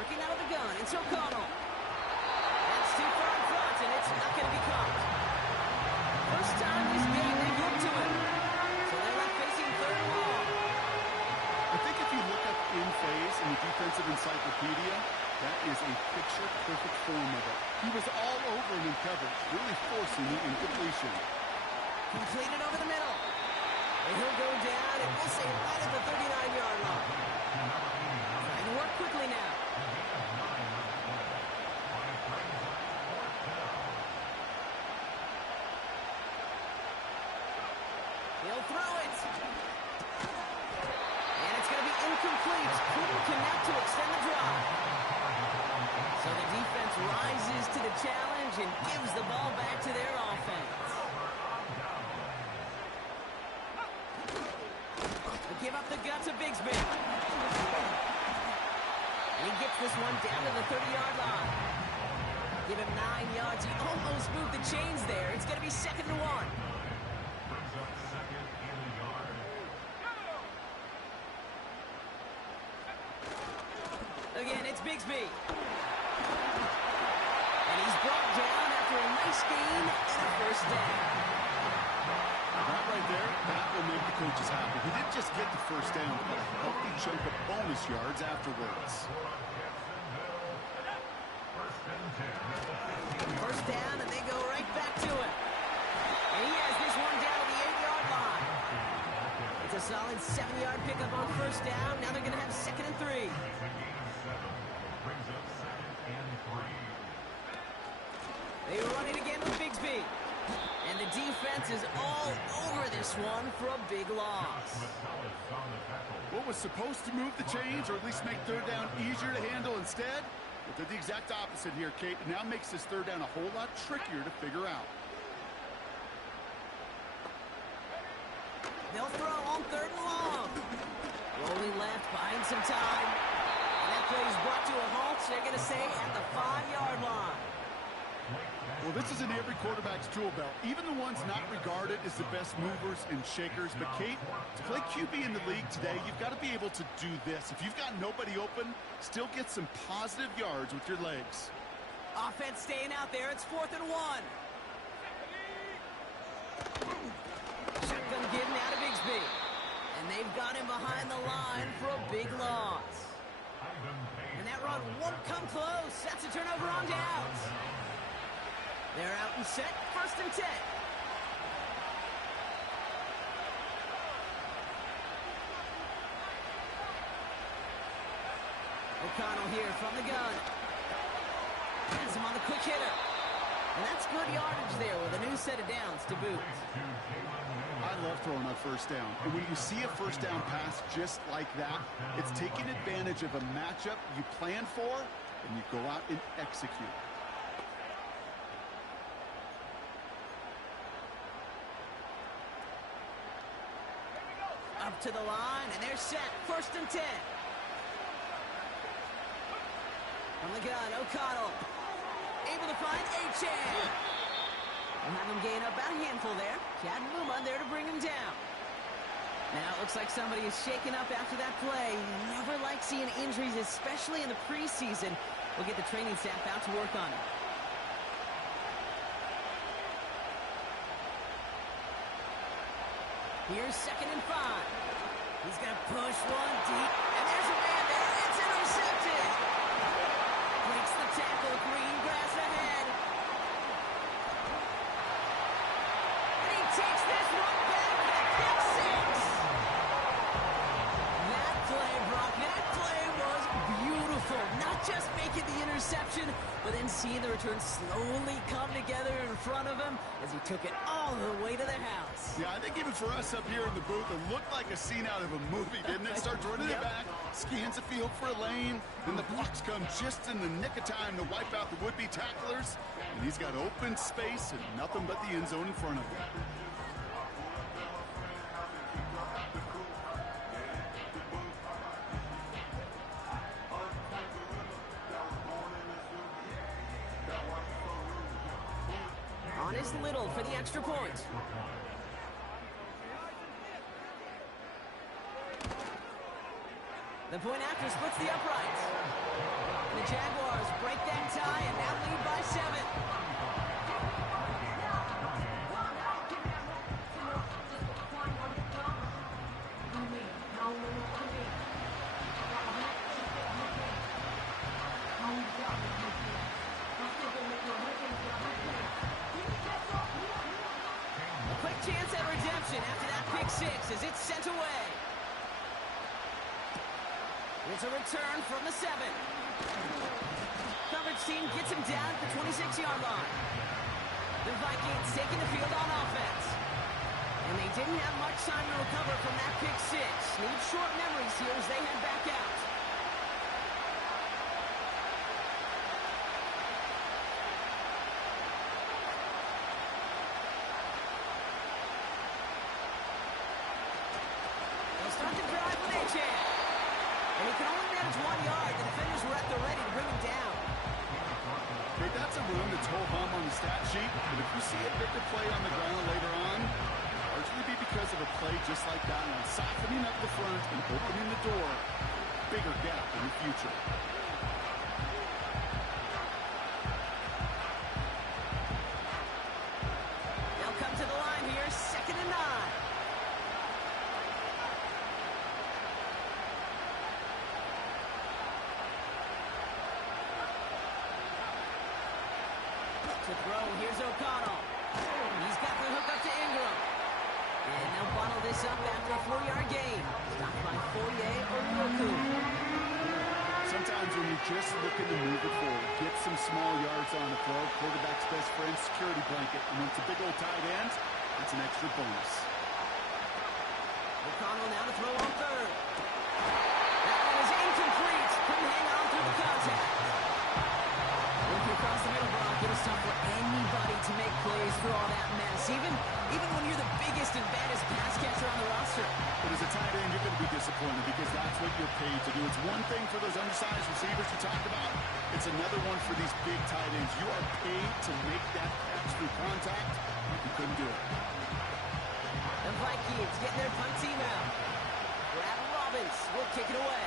Working out of the gun, it's O'Connell. That's too far in front, and it's not going to be caught. First time this game they've looked to him. So they're not facing third and long. I think if you look up in phase in the defensive encyclopedia, that is a picture-perfect form of it. He was all over him in coverage, really forcing the incompletion. Completed over the middle. And he'll go down, and we'll say right at the 39-yard line. Trying to work quickly now. He'll throw it. And it's going to be incomplete. Couldn't connect to extend the drive. So the defense rises to the challenge and gives the ball back to their offense. Give up the guts of Bigsby. He gets this one down to the 30-yard line. Give him 9 yards. He almost moved the chains there. It's going to be 2nd and 1. Again, it's Bigsby. And he's brought down after a nice gain and a first down. That right there, that will make the coaches happy. He didn't just get the first down, but a healthy chunk of bonus yards afterwards. First down, and they go right back to it. And he has this one down to the 8-yard line. It's a solid 7-yard pickup on first down. Now they're going to have 2nd and 3. They run it again with Bigsby. And the defense is all over this one for a big loss. What was supposed to move the chains, or at least make third down easier to handle instead? Well, did the exact opposite here, Kate. It now makes this third down a whole lot trickier to figure out. They'll throw on 3rd and long. Rolling left, buying some time. And that play is brought to a halt, so they're going to say at the 5-yard line. Well, this is in every quarterback's tool belt, even the ones not regarded as the best movers and shakers. But, Kate, to play QB in the league today, you've got to be able to do this. If you've got nobody open, still get some positive yards with your legs. Offense staying out there. It's 4th and 1. got him behind the line for a big loss. And that run won't come close. That's a turnover on downs. They're out and set, 1st and 10. O'Connell here from the gun. Has him on the quick hitter. And that's good yardage there with a new set of downs to boot. I love throwing on 1st down. And when you see a 1st down pass just like that, it's taking advantage of a matchup you plan for, and you go out and execute. Up to the line, and they're set. 1st and 10. From the gun, O'Connell. Able to find Achan. We'll have him gain up about a handful there. Chad Muma there to bring him down. Now it looks like somebody is shaken up after that play. You never like seeing injuries, especially in the preseason. We'll get the training staff out to work on it. Here's 2nd and 5. He's going to push one deep, and there's a man there. It's intercepted. Breaks the tackle, green grass ahead. And he takes this one back for the pick 6. That play, Brock, that play was beautiful. Not just making the interception, but then seeing the return slowly come together in front of him as he took it all the way to the house. Yeah, I think even for us up here in the booth, it looked like a scene out of a movie, didn't it? Starts running it back, scans the field for a lane, then the blocks come just in the nick of time to wipe out the would-be tacklers, and he's got open space and nothing but the end zone in front of him. Honest Little for the extra point. The point after splits the uprights. The Jaguars break that tie and now lead by 7. A quick chance at redemption after that pick 6 as it's sent away. It's a return from the 7. Coverage team gets him down at the 26-yard line. The Vikings taking the field on offense. And they didn't have much time to recover from that pick 6. Need short memories here as they head back out. They'll start the drive with Achan. And he can only manage 1 yard. The defenders were at the ready to bring him down. Hey, that's a room that's ho-hum on the stat sheet, but if you see a bigger play on the ground later on, largely be because of a play just like that one, softening up the front and opening the door, bigger gap in the future. They'll come to the line here, 2nd and 9. To throw, here's O'Connell. He's got the hook up to Ingram. And they'll bottle this up after a 4-yard gain. Stopped by Foye or Roku. Sometimes when you're just looking to move it forward, get some small yards on the throw, quarterback's best friend, security blanket. And when it's a big old tight end, that's an extra bonus. O'Connell now to throw on 3rd. That one is incomplete. Couldn't hang on through the contact. Looking across the middle, Brock, it is tough for anybody to make plays through all that mess, even when you're the biggest and baddest pass catcher on the roster. But as a tight end, you're going to be disappointed because that's what you're paid to do. It's one thing for those undersized receivers you talked about. It's another one for these big tight ends. You are paid to make that catch through contact. You couldn't do it. The Vikings getting their punt team out. Brad Robbins will kick it away.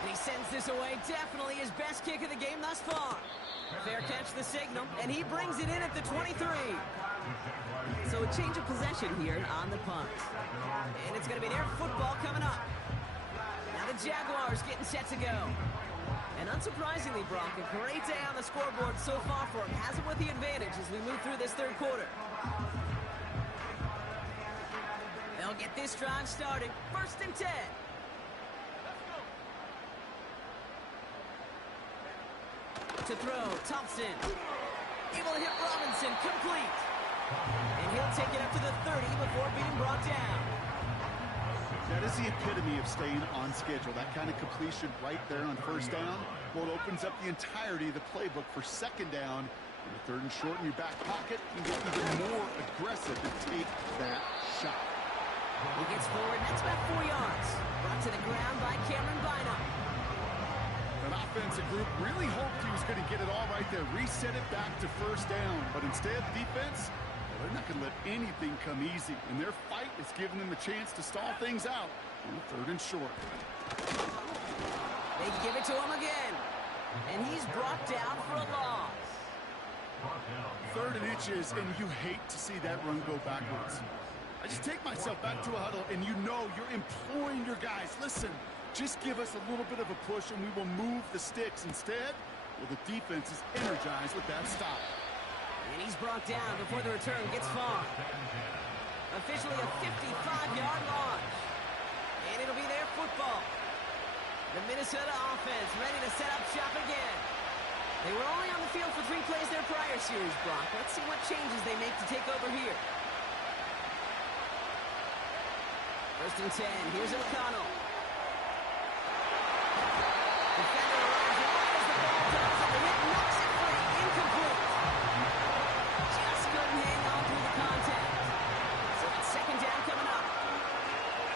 And he sends this away. Definitely his best kick of the game thus far. Fair catch the signal, and he brings it in at the 23. So a change of possession here on the punt. And it's going to be their football coming up. Now the Jaguars getting set to go. And unsurprisingly, Brock, a great day on the scoreboard so far for him. Has it with the advantage as we move through this third quarter. They'll get this drive started. 1st and 10. To throw, Thompson. Able to hit Robinson, complete. And he'll take it up to the 30 before being brought down. That is the epitome of staying on schedule. That kind of completion right there on 1st down. Well, it opens up the entirety of the playbook for 2nd down. And the 3rd and short in your back pocket, you can get even more aggressive to take that shot. He gets forward, that's about 4 yards. Brought to the ground by Cameron Bynum. That offensive group really hoped he was going to get it all right there. Reset it back to 1st down. But instead, the defense, well, they're not going to let anything come easy. And their fight is giving them a chance to stall things out on the 3rd and short. They give it to him again. And he's brought down for a loss. 3rd and inches, and you hate to see that run go backwards. I just take myself back to a huddle, and you know you're imploring your guys, listen, just give us a little bit of a push, and we will move the sticks. Instead, well, the defense is energized with that stop. And he's brought down before the return gets far. Officially a 55-yard launch. And it'll be their football. The Minnesota offense ready to set up shop again. They were only on the field for 3 plays their prior series, Brock. Let's see what changes they make to take over here. 1st and 10. Here's O'Connell. Defender arrives right as the ball does, and the hit knocks it free. Incomplete. Just couldn't hang on through the contact. So it's 2nd down coming up.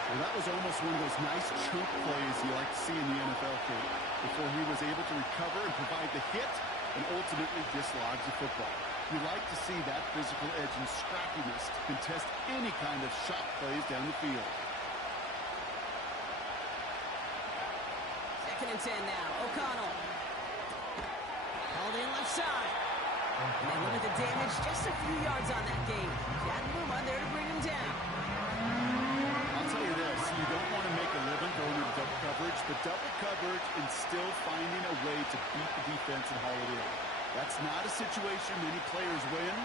Well, that was almost one of those nice choke plays you like to see in the NFL, Kate, before he was able to recover and provide the hit and ultimately dislodge the football. You like to see that physical edge and scrappiness to contest any kind of shot plays down the field. 2nd and 10 now. O'Connell. Called in left side. And they limit the damage just a few yards on that game. Jack Luma there to bring him down. I'll tell you this, you don't want to make a living going into double coverage, but double coverage and still finding a way to beat the defense and haul it in. That's not a situation many players win.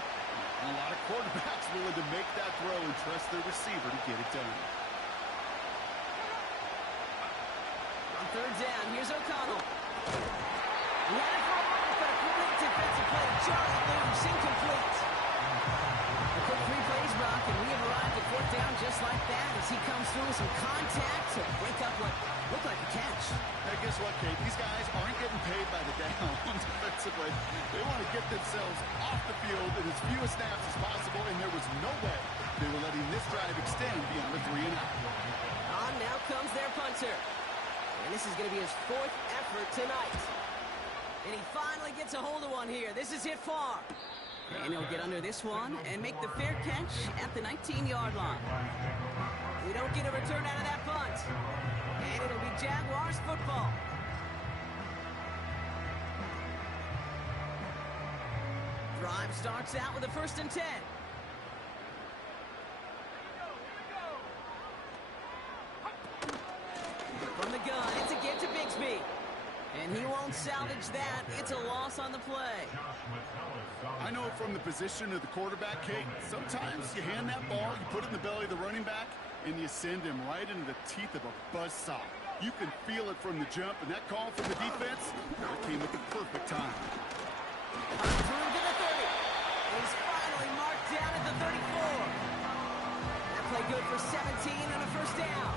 And a lot of quarterbacks willing to make that throw and trust their receiver to get it done. On 3rd down, here's O'Connell. He had it for a moment, but a great defensive play. Charlie loose, incomplete. A quick 3 plays, Brock, and we have arrived at 4th down just like that as he comes through with some contact to break up what looked like a catch. Hey, guess what, Kate? These guys aren't getting paid by the down defensively. They want to get themselves off the field in as few snaps as possible, and there was no way they were letting this drive extend beyond the 3 and out. On now comes their punter. And this is going to be his 4th effort tonight. And he finally gets a hold of one here. This is hit far. And he'll get under this one and make the fair catch at the 19-yard line. We don't get a return out of that punt. And it'll be Jaguars football. Drive starts out with a 1st and 10. From the gun, it's a get to Bigsby. And he won't salvage that. It's a loss on the play. I know from the position of the quarterback, Kate, sometimes you hand that ball, you put it in the belly of the running back, and you send him right into the teeth of a buzzsaw. You can feel it from the jump, and that call from the defense, it came at the perfect time. Through to the 30. And he's finally marked down at the 34. That play good for 17 and a 1st down.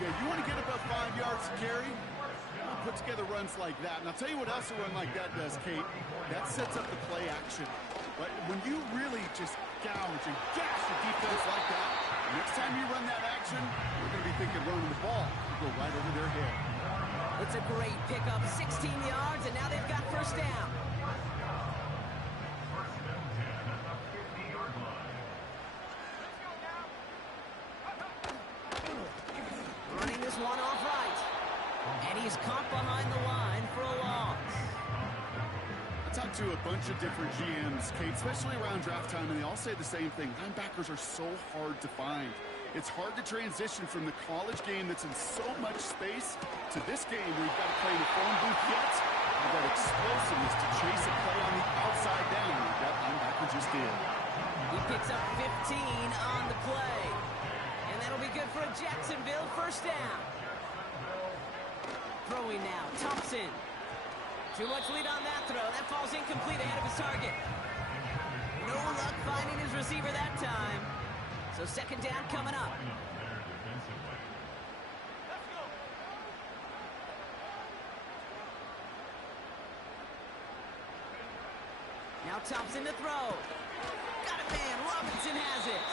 Yeah, you want to get above 5 yards to carry? Put together runs like that. And I'll tell you what else a run like that does, Kate. That sets up the play action. But when you really just gouge and gash the defense like that, next time you run that action, you're going to be thinking running the ball. You go right over their head. It's a great pickup, 16 yards, and now they've got 1st down. Running this one off right. And he's caught behind the line for a loss. I I talked to a bunch of different GMs, Kate, especially around draft time, and they all say the same thing. Linebackers are so hard to find. It's hard to transition from the college game that's in so much space to this game where you've got to play in the phone booth yet. You've got explosiveness to chase a play on the outside down. That linebacker just did. He picks up 15 on the play. And that'll be good for a Jacksonville first down. Throwing now, Thompson. Too much lead on that throw. That falls incomplete ahead of his target. No luck finding his receiver that time. So second down coming up. Now Thompson to throw. Got it, man. Robinson has it.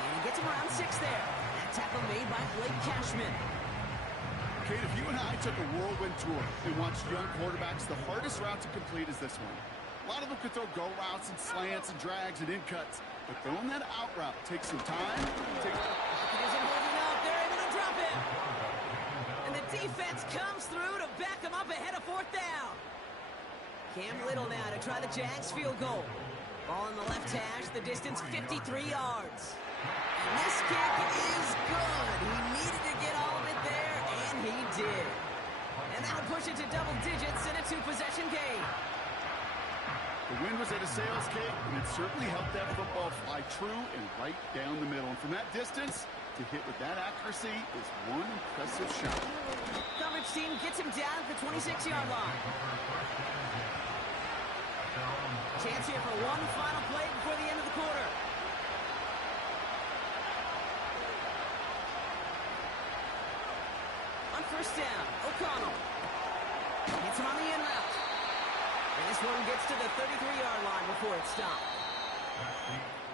And he gets him around 6 there. That tackle made by Blake Cashman. Kate, if you and I took a whirlwind tour and watched young quarterbacks, the hardest route to complete is this one. A lot of them could throw go routes and slants and drags and in cuts, but throwing that out route takes some time. He isn't holding up. They're able to drop him. And the defense comes through to back him up ahead of fourth down. Cam Little now to try the Jags field goal. Ball in the left hash, the distance 53 yards. And this kick is good. He needed to get all of it there, and he did. And that'll push it to double digits in a 2-possession game. The wind was at a sail's, Kate, and it certainly helped that football fly true and right down the middle. And from that distance, to hit with that accuracy is one impressive shot. Coverage team gets him down at the 26-yard line. Chance here for one final play before the end of the quarter. On first down, O'Connell. Hits him on the in route. And this one gets to the 33-yard line before it's stopped.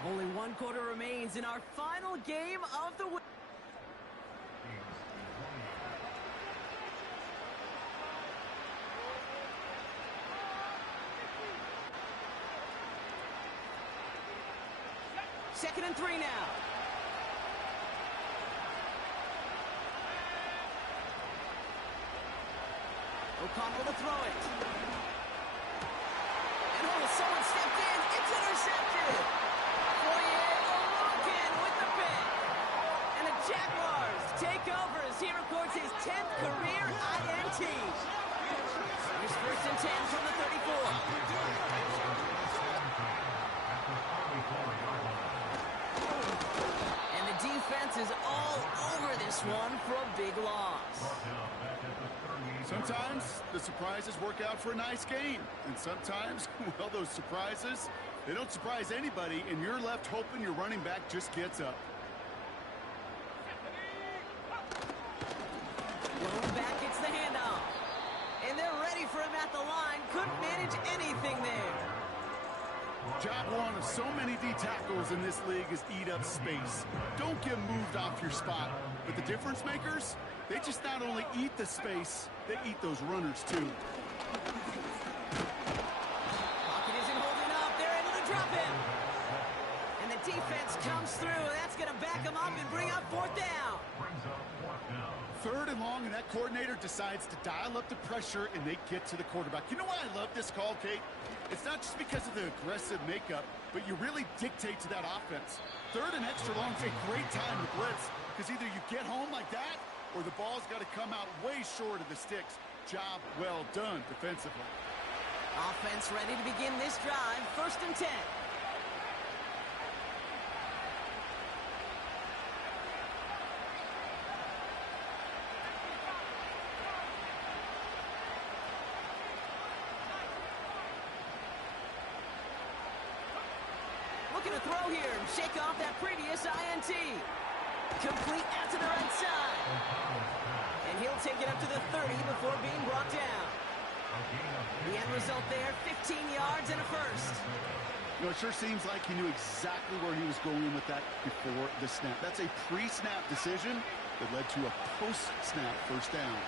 Only one quarter remains in our final game of the week. Second and 3 now. O'Connell to throw it. And someone stepped in. It's intercepted. Fourier O'Rourke with the pick. And the Jaguars take over as he records his 10th career INT. Here's first and 10 from the 34. Defense is all over this one for a big loss. Sometimes the surprises work out for a nice game. And sometimes, well, those surprises, they don't surprise anybody, and you're left hoping your running back just gets up. Going back, it's the handoff. And they're ready for him at the line. Couldn't manage anything there. Job one of so many D tackles in this league is eat up space. Don't get moved off your spot. But the difference makers, they just not only eat the space, they eat those runners too. Pocket isn't holding up. They're able to drop him. And the defense comes through. That's going to back him up and bring up fourth down. Third and long, and that coordinator decides to dial up the pressure, and they get to the quarterback. You know why I love this call, Kate? It's not just because of the aggressive makeup, but you really dictate to that offense. Third and extra long is a great time to blitz, because either you get home like that, or the ball's got to come out way short of the sticks. Job well done defensively. Offense ready to begin this drive. First and 10. Looking to throw here and shake off that previous INT. Complete out to the right side. And he'll take it up to the 30 before being brought down. The end result there, 15 yards and a first. You know, it sure seems like he knew exactly where he was going with that before the snap. That's a pre-snap decision that led to a post-snap first down.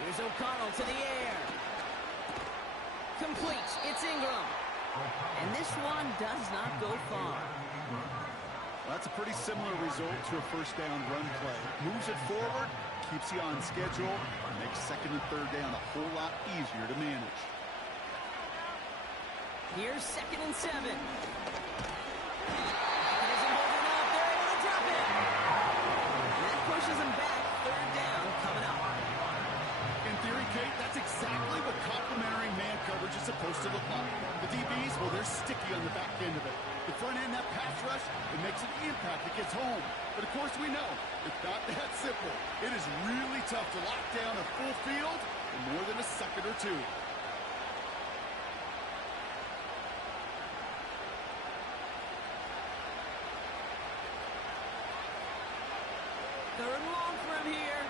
Here's O'Connell to the air. Complete. It's Ingram. And this one does not go far. Well, that's a pretty similar result to a first down run play. Moves it forward, keeps you on schedule, and makes second and third down a whole lot easier to manage. Here's 2nd and 7. It isn't holding up. They're able to drop it. And that pushes them back. 3rd down coming up. In theory, Kate, that's exactly what complementary man coverage is supposed to look like. The DBs, well, they're sticky on the back end of it. The front end, that pass rush, it makes an impact. It gets home. But, of course, we know it's not that simple. It is really tough to lock down a full field in more than a second or two. Third and long for him here.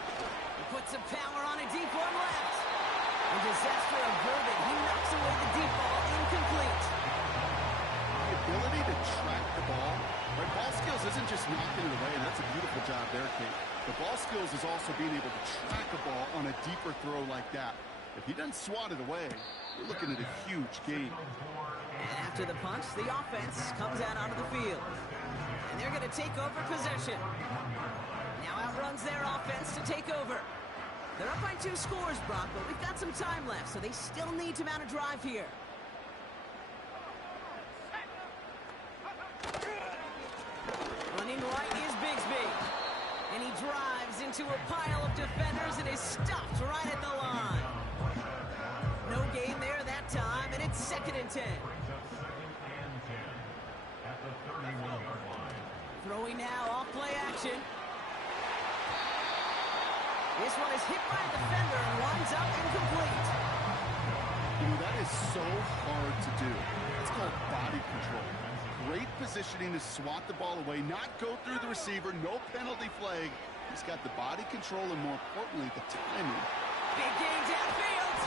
He puts some power on a deep one left. And disaster averted. He knocks away the deep ball. Incomplete. The ability to track the ball. Right, ball skills isn't just knocking it away, and that's a beautiful job there, Kate. The ball skills is also being able to track a ball on a deeper throw like that. If he doesn't swat it away, we're looking at a huge gain. And after the punch, the offense comes out onto the field. And they're going to take over possession. Now outruns their offense to take over. They're up by 2 scores, Brock, but we've got some time left, so they still need to mount a drive here. Running right is Bigsby. And he drives into a pile of defenders and is stopped right at the line. No gain there that time, and it's 2nd and 10. At the 31-yard line. Throwing now off play action. This one is hit by a defender and winds up incomplete. You know, that is so hard to do. It's called body control. Great positioning to swat the ball away, not go through the receiver, no penalty flag. He's got the body control and, more importantly, the timing. Big gain downfield.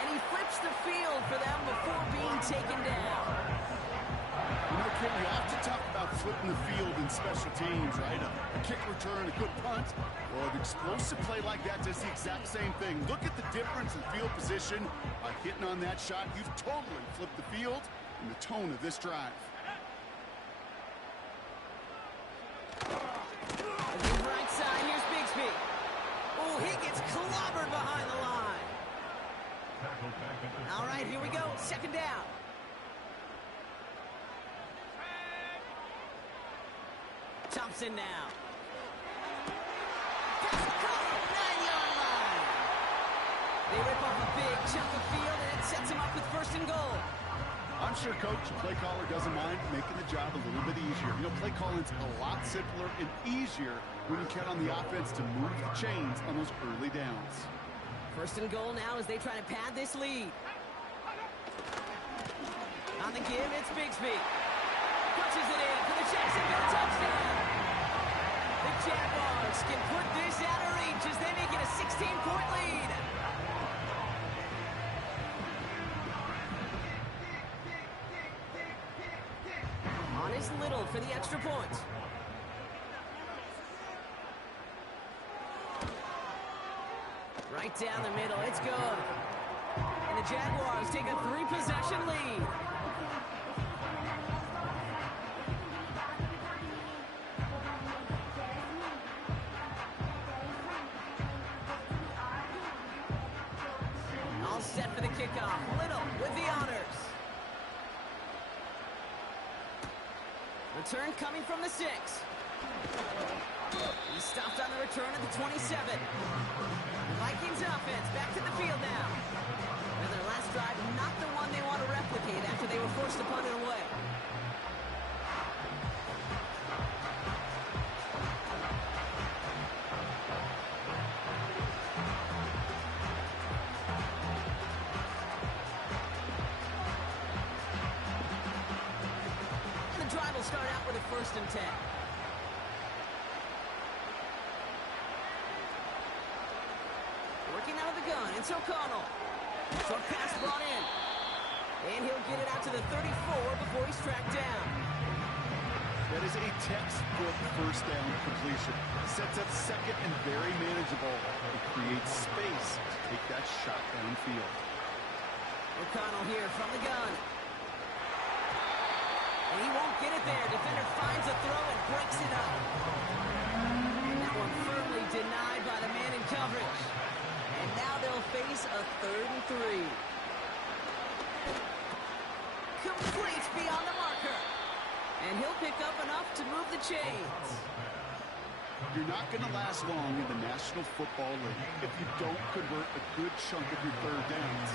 And he flips the field for them before being taken down. You know, Kid, we often talk about flipping the field in special teams, right? A kick return, a good punt. Well, an explosive play like that does the exact same thing. Look at the difference in field position. By hitting on that shot, you've totally flipped the field and the tone of this drive. Again, right side, here's Bigsby. Oh, he gets clobbered behind the line. All right, here we go. 2nd down. Thompson now. Pass caught, 9-yard line. They rip off a big chunk of field, and it sets him up with 1st and goal. I'm sure Coach, the play caller, doesn't mind making the job a little bit easier. You know, play calling's a lot simpler and easier when you count on the offense to move the chains on those early downs. 1st and goal now as they try to pad this lead. On the give, it's Bigsby. Punches it in for the Jacksonville touchdown. The Jaguars can put this out of reach as they make it a 16-point lead. On is Little for the extra point. Right down the middle, it's good. And the Jaguars take a 3-possession lead. All set for the kickoff. Little with the honors. Return coming from the 6. He stopped on the return at the 27. The Vikings offense back to the field now. And their last drive, not the one they want to replicate after they were forced to punt it away. And the drive will start out with a 1st and 10. Working out of the gun, it's O'Connell. Short pass brought in. And he'll get it out to the 34 before he's tracked down. That is a textbook 1st down completion. Sets up 2nd and very manageable. It creates space to take that shot downfield. O'Connell here from the gun. And he won't get it there. Defender finds a throw and breaks it up. And that one firmly denied by the coverage. And now they'll face a 3rd and 3. Complete beyond the marker. And he'll pick up enough to move the chains. You're not going to last long in the National Football League if you don't convert a good chunk of your 3rd downs.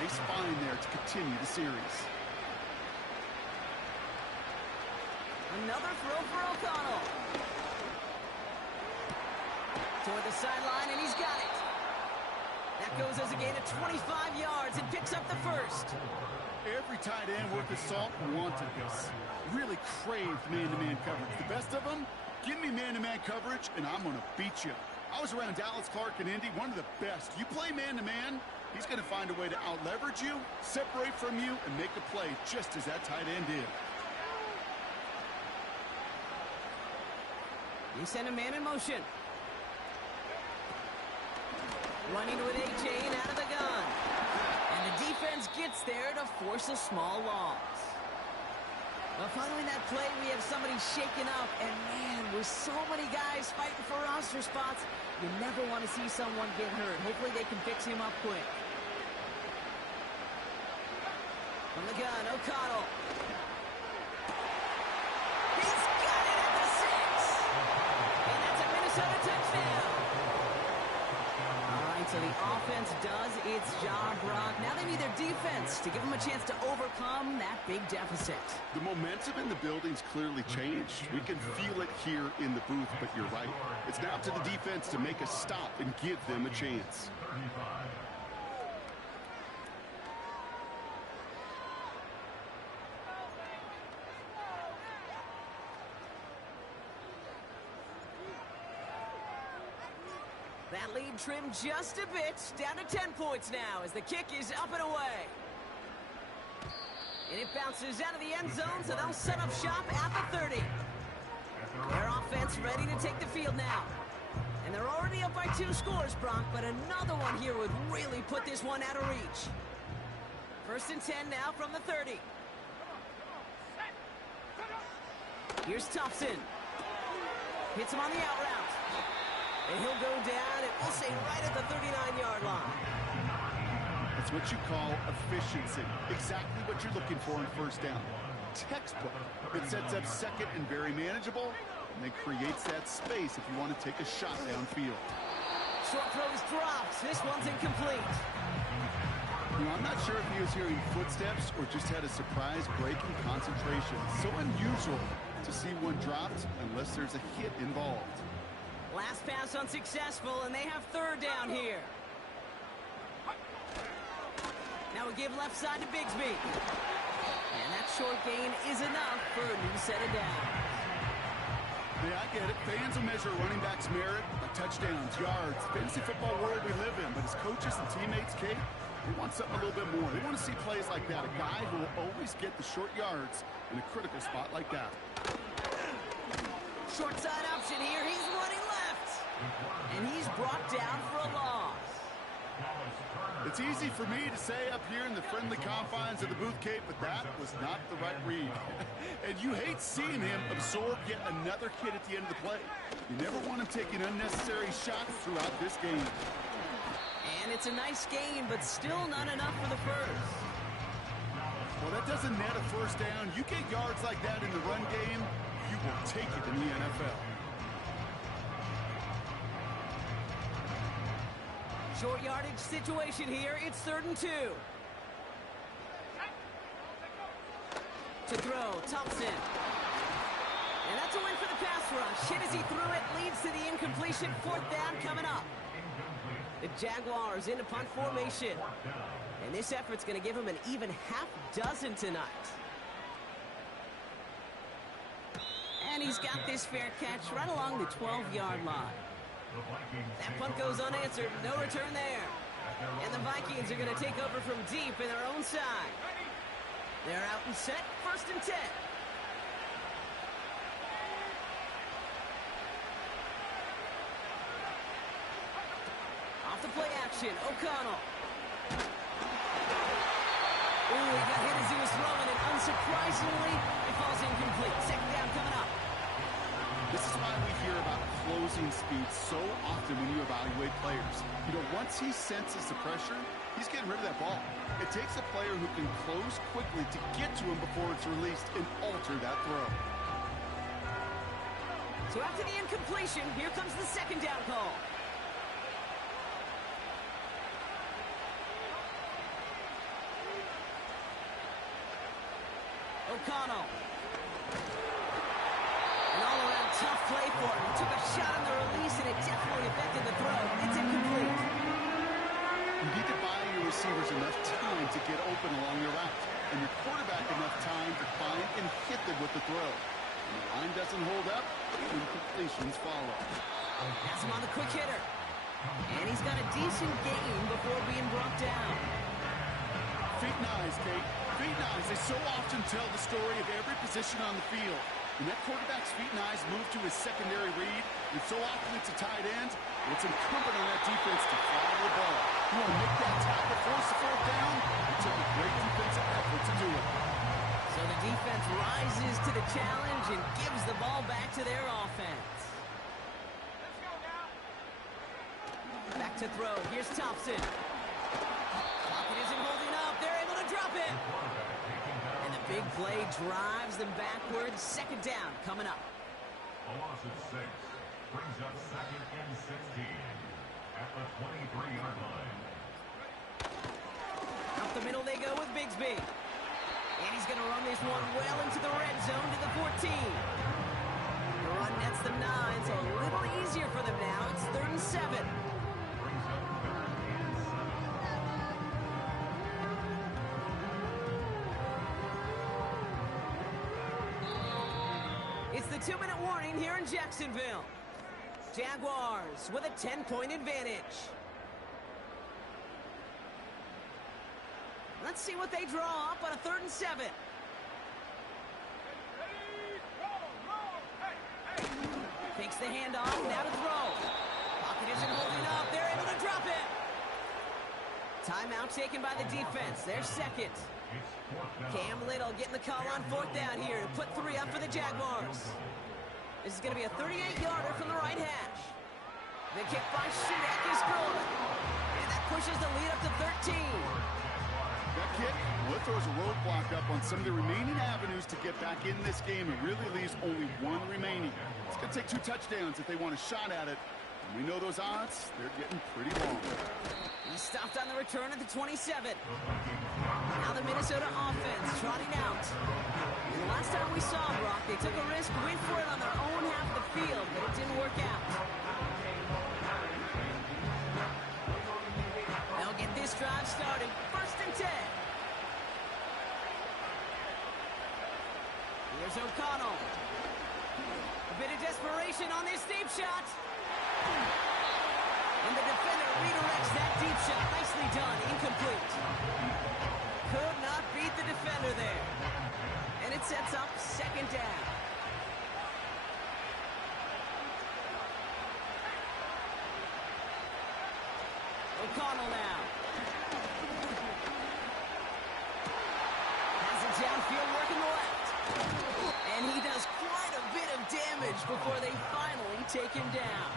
Nice find there to continue the series. Another throw for O'Connell. Toward the sideline, and he's got it. That goes as a gain of 25 yards and picks up the 1st. Every tight end worth his salt wanted this. Really craved man-to-man coverage. The best of them, give me man-to-man coverage, and I'm going to beat you. I was around Dallas Clark and Indy, one of the best. You play man-to-man, he's going to find a way to out-leverage you, separate from you, and make a play just as that tight end did. They send a man in motion. Running with A.J. and out of the gun. And the defense gets there to force a small loss. Well, following that play, we have somebody shaken up. And, man, with so many guys fighting for roster spots, you never want to see someone get hurt. Hopefully they can fix him up quick. From the gun, O'Connell. He's got it at the 6. And that's a Minnesota touchdown. All right, so the offense does its job, Brock. Now they need their defense to give them a chance to overcome that big deficit. The momentum in the building's clearly changed. We can feel it here in the booth, but you're right. It's now to the defense to make a stop and give them a chance. That lead trimmed just a bit, down to 10 points now as the kick is up and away. And it bounces out of the end zone, so they'll set up shop at the 30. Their offense ready to take the field now. And they're already up by 2 scores, Brock, but another one here would really put this one out of reach. 1st and 10 now from the 30. Here's Thompson. Hits him on the out route. And he'll go down, and we'll say right at the 39-yard line. That's what you call efficiency. Exactly what you're looking for in 1st down. Textbook. It sets up 2nd and very manageable, and it creates that space if you want to take a shot downfield. Short throws drops. This one's incomplete. You know, I'm not sure if he was hearing footsteps or just had a surprise break in concentration. So unusual to see one dropped unless there's a hit involved. Last pass unsuccessful, and they have 3rd down here. Now we give left side to Bigsby. And that short gain is enough for a new set of downs. Yeah, I get it. Fans will measure running backs' merit by touchdowns, yards, fantasy football world we live in. But as coaches and teammates, Kate, they want something a little bit more. They want to see plays like that. A guy who will always get the short yards in a critical spot like that. Short side option here. He's running left. And he's brought down for a loss. It's easy for me to say up here in the friendly confines of the booth, Kate, but that was not the right read. And you hate seeing him absorb yet another hit at the end of the play. You never want him taking unnecessary shots throughout this game. And it's a nice gain, but still not enough for the 1st. Well, that doesn't net a 1st down. You get yards like that in the run game, you will take it in the NFL. Short yardage situation here. It's 3rd and 2. To throw, Thompson. And that's a win for the pass rush. Hit as he threw it, leads to the incompletion. 4th down coming up. The Jaguars into punt formation. And this effort's going to give him an even half dozen tonight. And he's got this fair catch right along the 12-yard line. That punt goes unanswered. No return there. And the Vikings are going to take over from deep in their own side. They're out and set. 1st and 10. Off the play action. O'Connell. Ooh, he got hit as he was throwing, and unsurprisingly, it falls incomplete. 2nd down coming up. This is why we hear about close closing speed so often when you evaluate players. You know, once he senses the pressure, he's getting rid of that ball. It takes a player who can close quickly to get to him before it's released and alter that throw. So after the incompletion, here comes the second down call. O'Connell. An all-around tough play for him. He took a shot on the release, and it definitely affected the throw. It's incomplete. You need to buy your receivers enough time to get open along your route, and your quarterback enough time to find and hit them with the throw. When the line doesn't hold up, incompletions follow. Pass him on the quick hitter. And he's got a decent gain before being brought down. Feet and eyes, Kate. Feet and eyes. They so often tell the story of every position on the field. When that quarterback's feet and eyes move to his secondary read, and so often it's a tight end, it's incumbent on that defense to follow the ball. You want to make that tackle, force the fourth down. It took a great defensive effort to do it. So the defense rises to the challenge and gives the ball back to their offense. Back to throw. Here's Thompson. Pocket isn't holding up. They're able to drop it. And the big play drives them backwards. Second down coming up. A loss of 6 brings up second and 16 at the 23-yard line. Up the middle they go with Bigsby. And he's going to run this one well into the red zone to the 14. The run nets them 9, so a little easier for them now. It's 3rd and 7. Brings up 3rd and 7. It's the 2-minute warning here in Jacksonville. Jaguars with a 10-point advantage. Let's see what they draw up on a 3rd and 7. Takes the handoff, now to throw. Pocket isn't holding up, they're able to drop it. Timeout taken by the defense, their second. Cam Little getting the call on 4th down here to put 3 up for the Jaguars. This is going to be a 38-yarder from the right hash. The kick by Shudak is good. And that pushes the lead up to 13. That kick, well, it throws a roadblock up on some of the remaining avenues to get back in this game and really leaves only 1 remaining. It's going to take 2 touchdowns if they want a shot at it. And we know those odds, they're getting pretty long. He stopped on the return at the 27. Now the Minnesota offense trotting out. And the last time we saw Brock, they took a risk, went for it on their own half of the field, but it didn't work out. They'll get this drive started. 1st and 10. Here's O'Connell. A bit of desperation on this deep shot. And the defender redirects that deep shot. Nicely done. Incomplete. Could not beat the defender there. And it sets up 2nd down. O'Connell now. Has it downfield working the left. And he does quite a bit of damage before they finally take him down.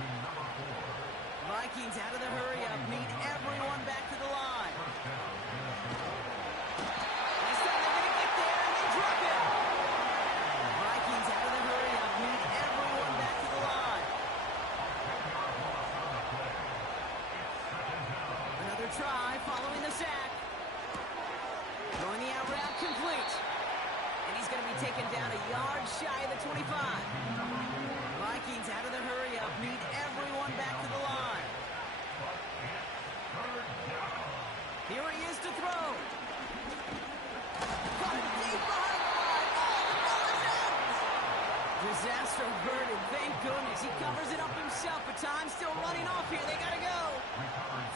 Vikings out of the hurry-up, need everyone back to the line. This time they're going to get there, and they drop it. Vikings out of the hurry-up, need everyone back to the line. Another try following the sack. Throwing the out route complete. And he's going to be taken down a yard shy of the 25. Vikings out of the hurry-up, need everyone back to the line. Here he is to throw. Caught him deep behind the line. Oh, the ball is out. Disaster averted, thank goodness. He covers it up himself, but time's still running off here. They got to go.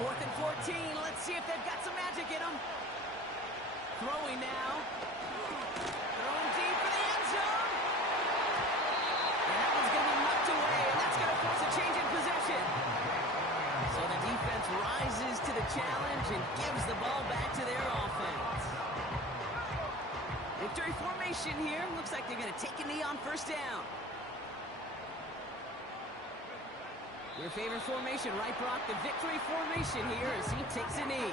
4th and 14. Let's see if they've got some magic in them. Throwing now. Throwing deep for the end zone. And that one's going to be knocked away, and that's going to force a change in possession. So the defense rises to the challenge and gives the ball back to their offense. Victory formation here. Looks like they're going to take a knee on 1st down. Your favorite formation, right, Brock? The victory formation here as he takes a knee.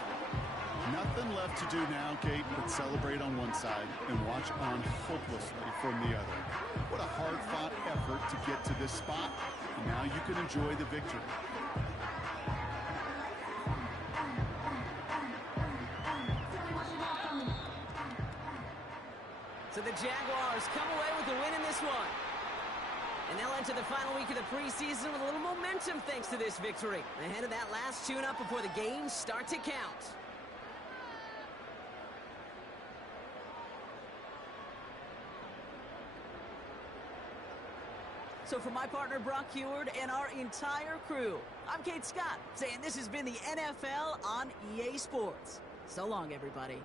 Nothing left to do now, Kate, but celebrate on one side and watch on hopelessly from the other. What a hard-fought effort to get to this spot, and now you can enjoy the victory. So the Jaguars come away with the win in this one. And they'll enter the final week of the preseason with a little momentum thanks to this victory. Ahead of that last tune-up before the games start to count. So for my partner, Brock Heward, and our entire crew, I'm Kate Scott, saying this has been the NFL on EA Sports. So long, everybody.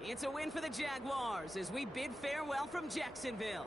It's a win for the Jaguars as we bid farewell from Jacksonville.